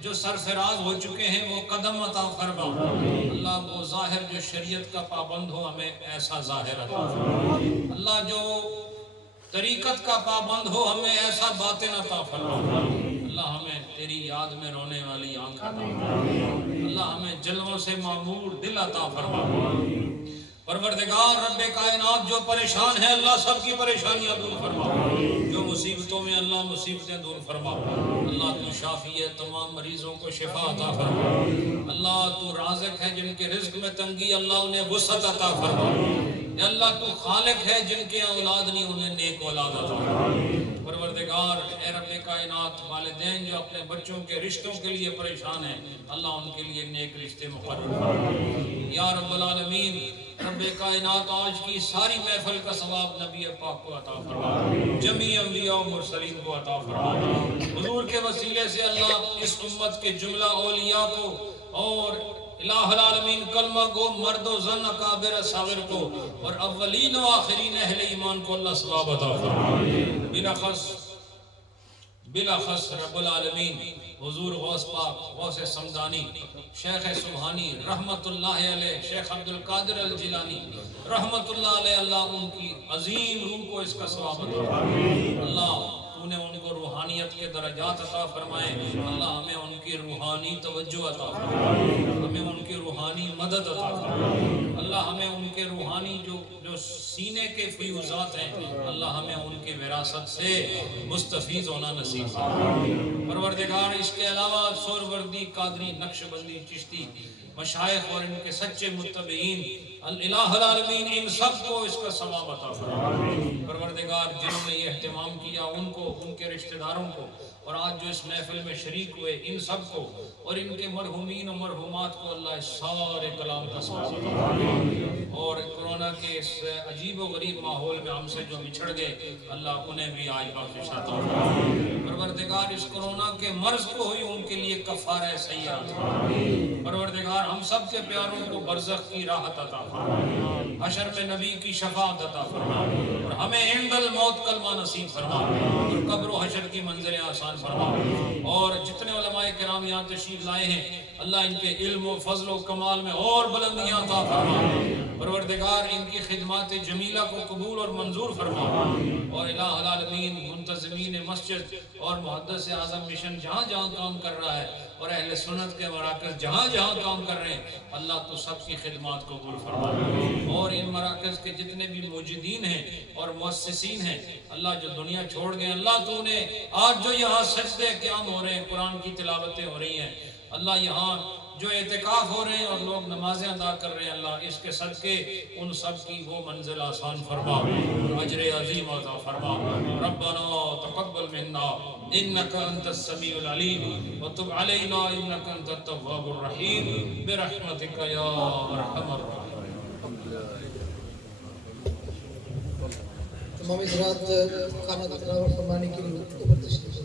جو سرفراز ہو چکے ہیں وہ قدم عطا فرما اللہ، وہ ظاہر جو شریعت کا پابند ہو ہمیں ایسا ظاہر عطا فرما اللہ، جو طریقت کا پابند ہو ہمیں ایسا باطن عطا فرما اللہ، ہمیں تیری یاد میں رونے والی آنکھ عطا فرما اللہ، ہمیں جلووں سے معمور دل عطا فرما پروردگار رب کائنات جو پریشان ہے اللہ سب کی پریشانیاں دور فرما، جو مصیبتوں میں اللہ مصیبتیں دور فرما اللہ، تو شافی ہے تمام مریضوں کو شفا عطا فرما اللہ، تو رازق ہے جن کے رزق میں تنگی اللہ انہیں وسعت عطا فرما یا اللہ، تو خالق ہے جن کے اولاد نہیں انہیں نیک اولاد عطا فرما پروردگار اے رب کائنات، والدین جو اپنے بچوں کے رشتوں کے لیے پریشان ہیں اللہ ان کے لیے نیک رشتے مقرر فرما یا رب العالمین رب کائنات، آج کی ساری محفل کا ثواب نبی پاک کو عطا فرما، جمیع انبیاء و مرسلین کو عطا فرما حضور کے وسیلے سے اللہ اس امت کے جملہ اولیاء کو اور الہ العالمین کلمہ گو مرد و زن اکابر اصاغر کو اور اولین و آخرین اہل ایمان کو اللہ ثواب عطا فرما بلاخص رب العالمین حضور غوث پاک غوث سمدانی شیخ سبحانی رحمت اللہ علیہ، شیخ عبد القادر الجیلانی رحمت اللہ علیہ اللہ، ان کی عظیم روح کو اس کا ثواب عطا فرما اللہ، تو نے ان کو روحانیت کے درجات عطا فرمائے اللہ، ہمیں ان کی روحانی توجہ عطا فرما، ہمیں ان کی روحانی مدد عطا فرما اللہ، ہمیں ان کے روحانی جو سینے کے فیوزات ہیں اللہ، ہمیں ان کی وراثت سے مستفیض ہونا نصیب فرما پروردگار۔ اس کے علاوہ سہروردی، قادری، نقشبندی، چشتی مشائخ اور ان کے سچے متبعین الہ العالمین ان سب کو اس کا ثواب عطا فرما پروردگار، جنہوں نے یہ اہتمام کیا ان کو، ان کے رشتہ داروں کو، اور آج جو اس محفل میں شریک ہوئے ان سب کو اور ان کے مرحومین و مرحومات کو اللہ اس سارے کلام کا ثواب عطا فرما، اور کورونا کے اس عجیب و غریب ماحول میں ہم سے جو بچھڑ گئے اللہ انہیں بھی آج بخشش عطا فرما پروردگار، اس کورونا کے مرض کو ہوئی ان کے لیے کفارہ سیئات پروردگار، ہم سب کے پیاروں کو برزخ کی راحت عطا فرما، حشر میں نبی کی شفاعت عطا فرما، اور ہمیں عند الموت کلمہ نصیب فرما، اور قبر و حشر کی منزل آسان فرما، اور جتنے علماء کرام یہاں تشریف لائے ہیں اللہ ان کے علم و فضل و کمال میں اور بلندیاں عطا فرما پروردگار، ان کی خدمات جمیلہ کو قبول اور منظور فرما، اور الہ العالمین منتظمین مسجد اور محدث اعظم مشن جہاں جہاں کام کر رہا ہے اور اہل سنت کے مراکز جہاں جہاں کام کر رہے ہیں اللہ تو سب کی خدمات کو قبول فرما، اور ان مراکز کے جتنے بھی موجودین ہیں اور مؤسسین ہیں اللہ جو دنیا چھوڑ گئے اللہ تو انہیں آج جو یہاں سجدے قیام ہو رہے ہیں، قرآن کی تلاوتیں ہو رہی ہیں اللہ، یہاں جو اعتکاف ہو رہے ہیں اور لوگ نمازیں ادا کر رہے ہیں اللہ اس کے صدقے ان سب کی وہ منزل آسان فرما، اجر عظیم عطا فرما ربنا تقبل منا انك انت السميع العليم وتب علينا انك انت التواب الرحيم برحمتك يا ارحم الراحمين۔ تمام حضرات کھانا تناول فرمانے کے لیے اوپر تشریف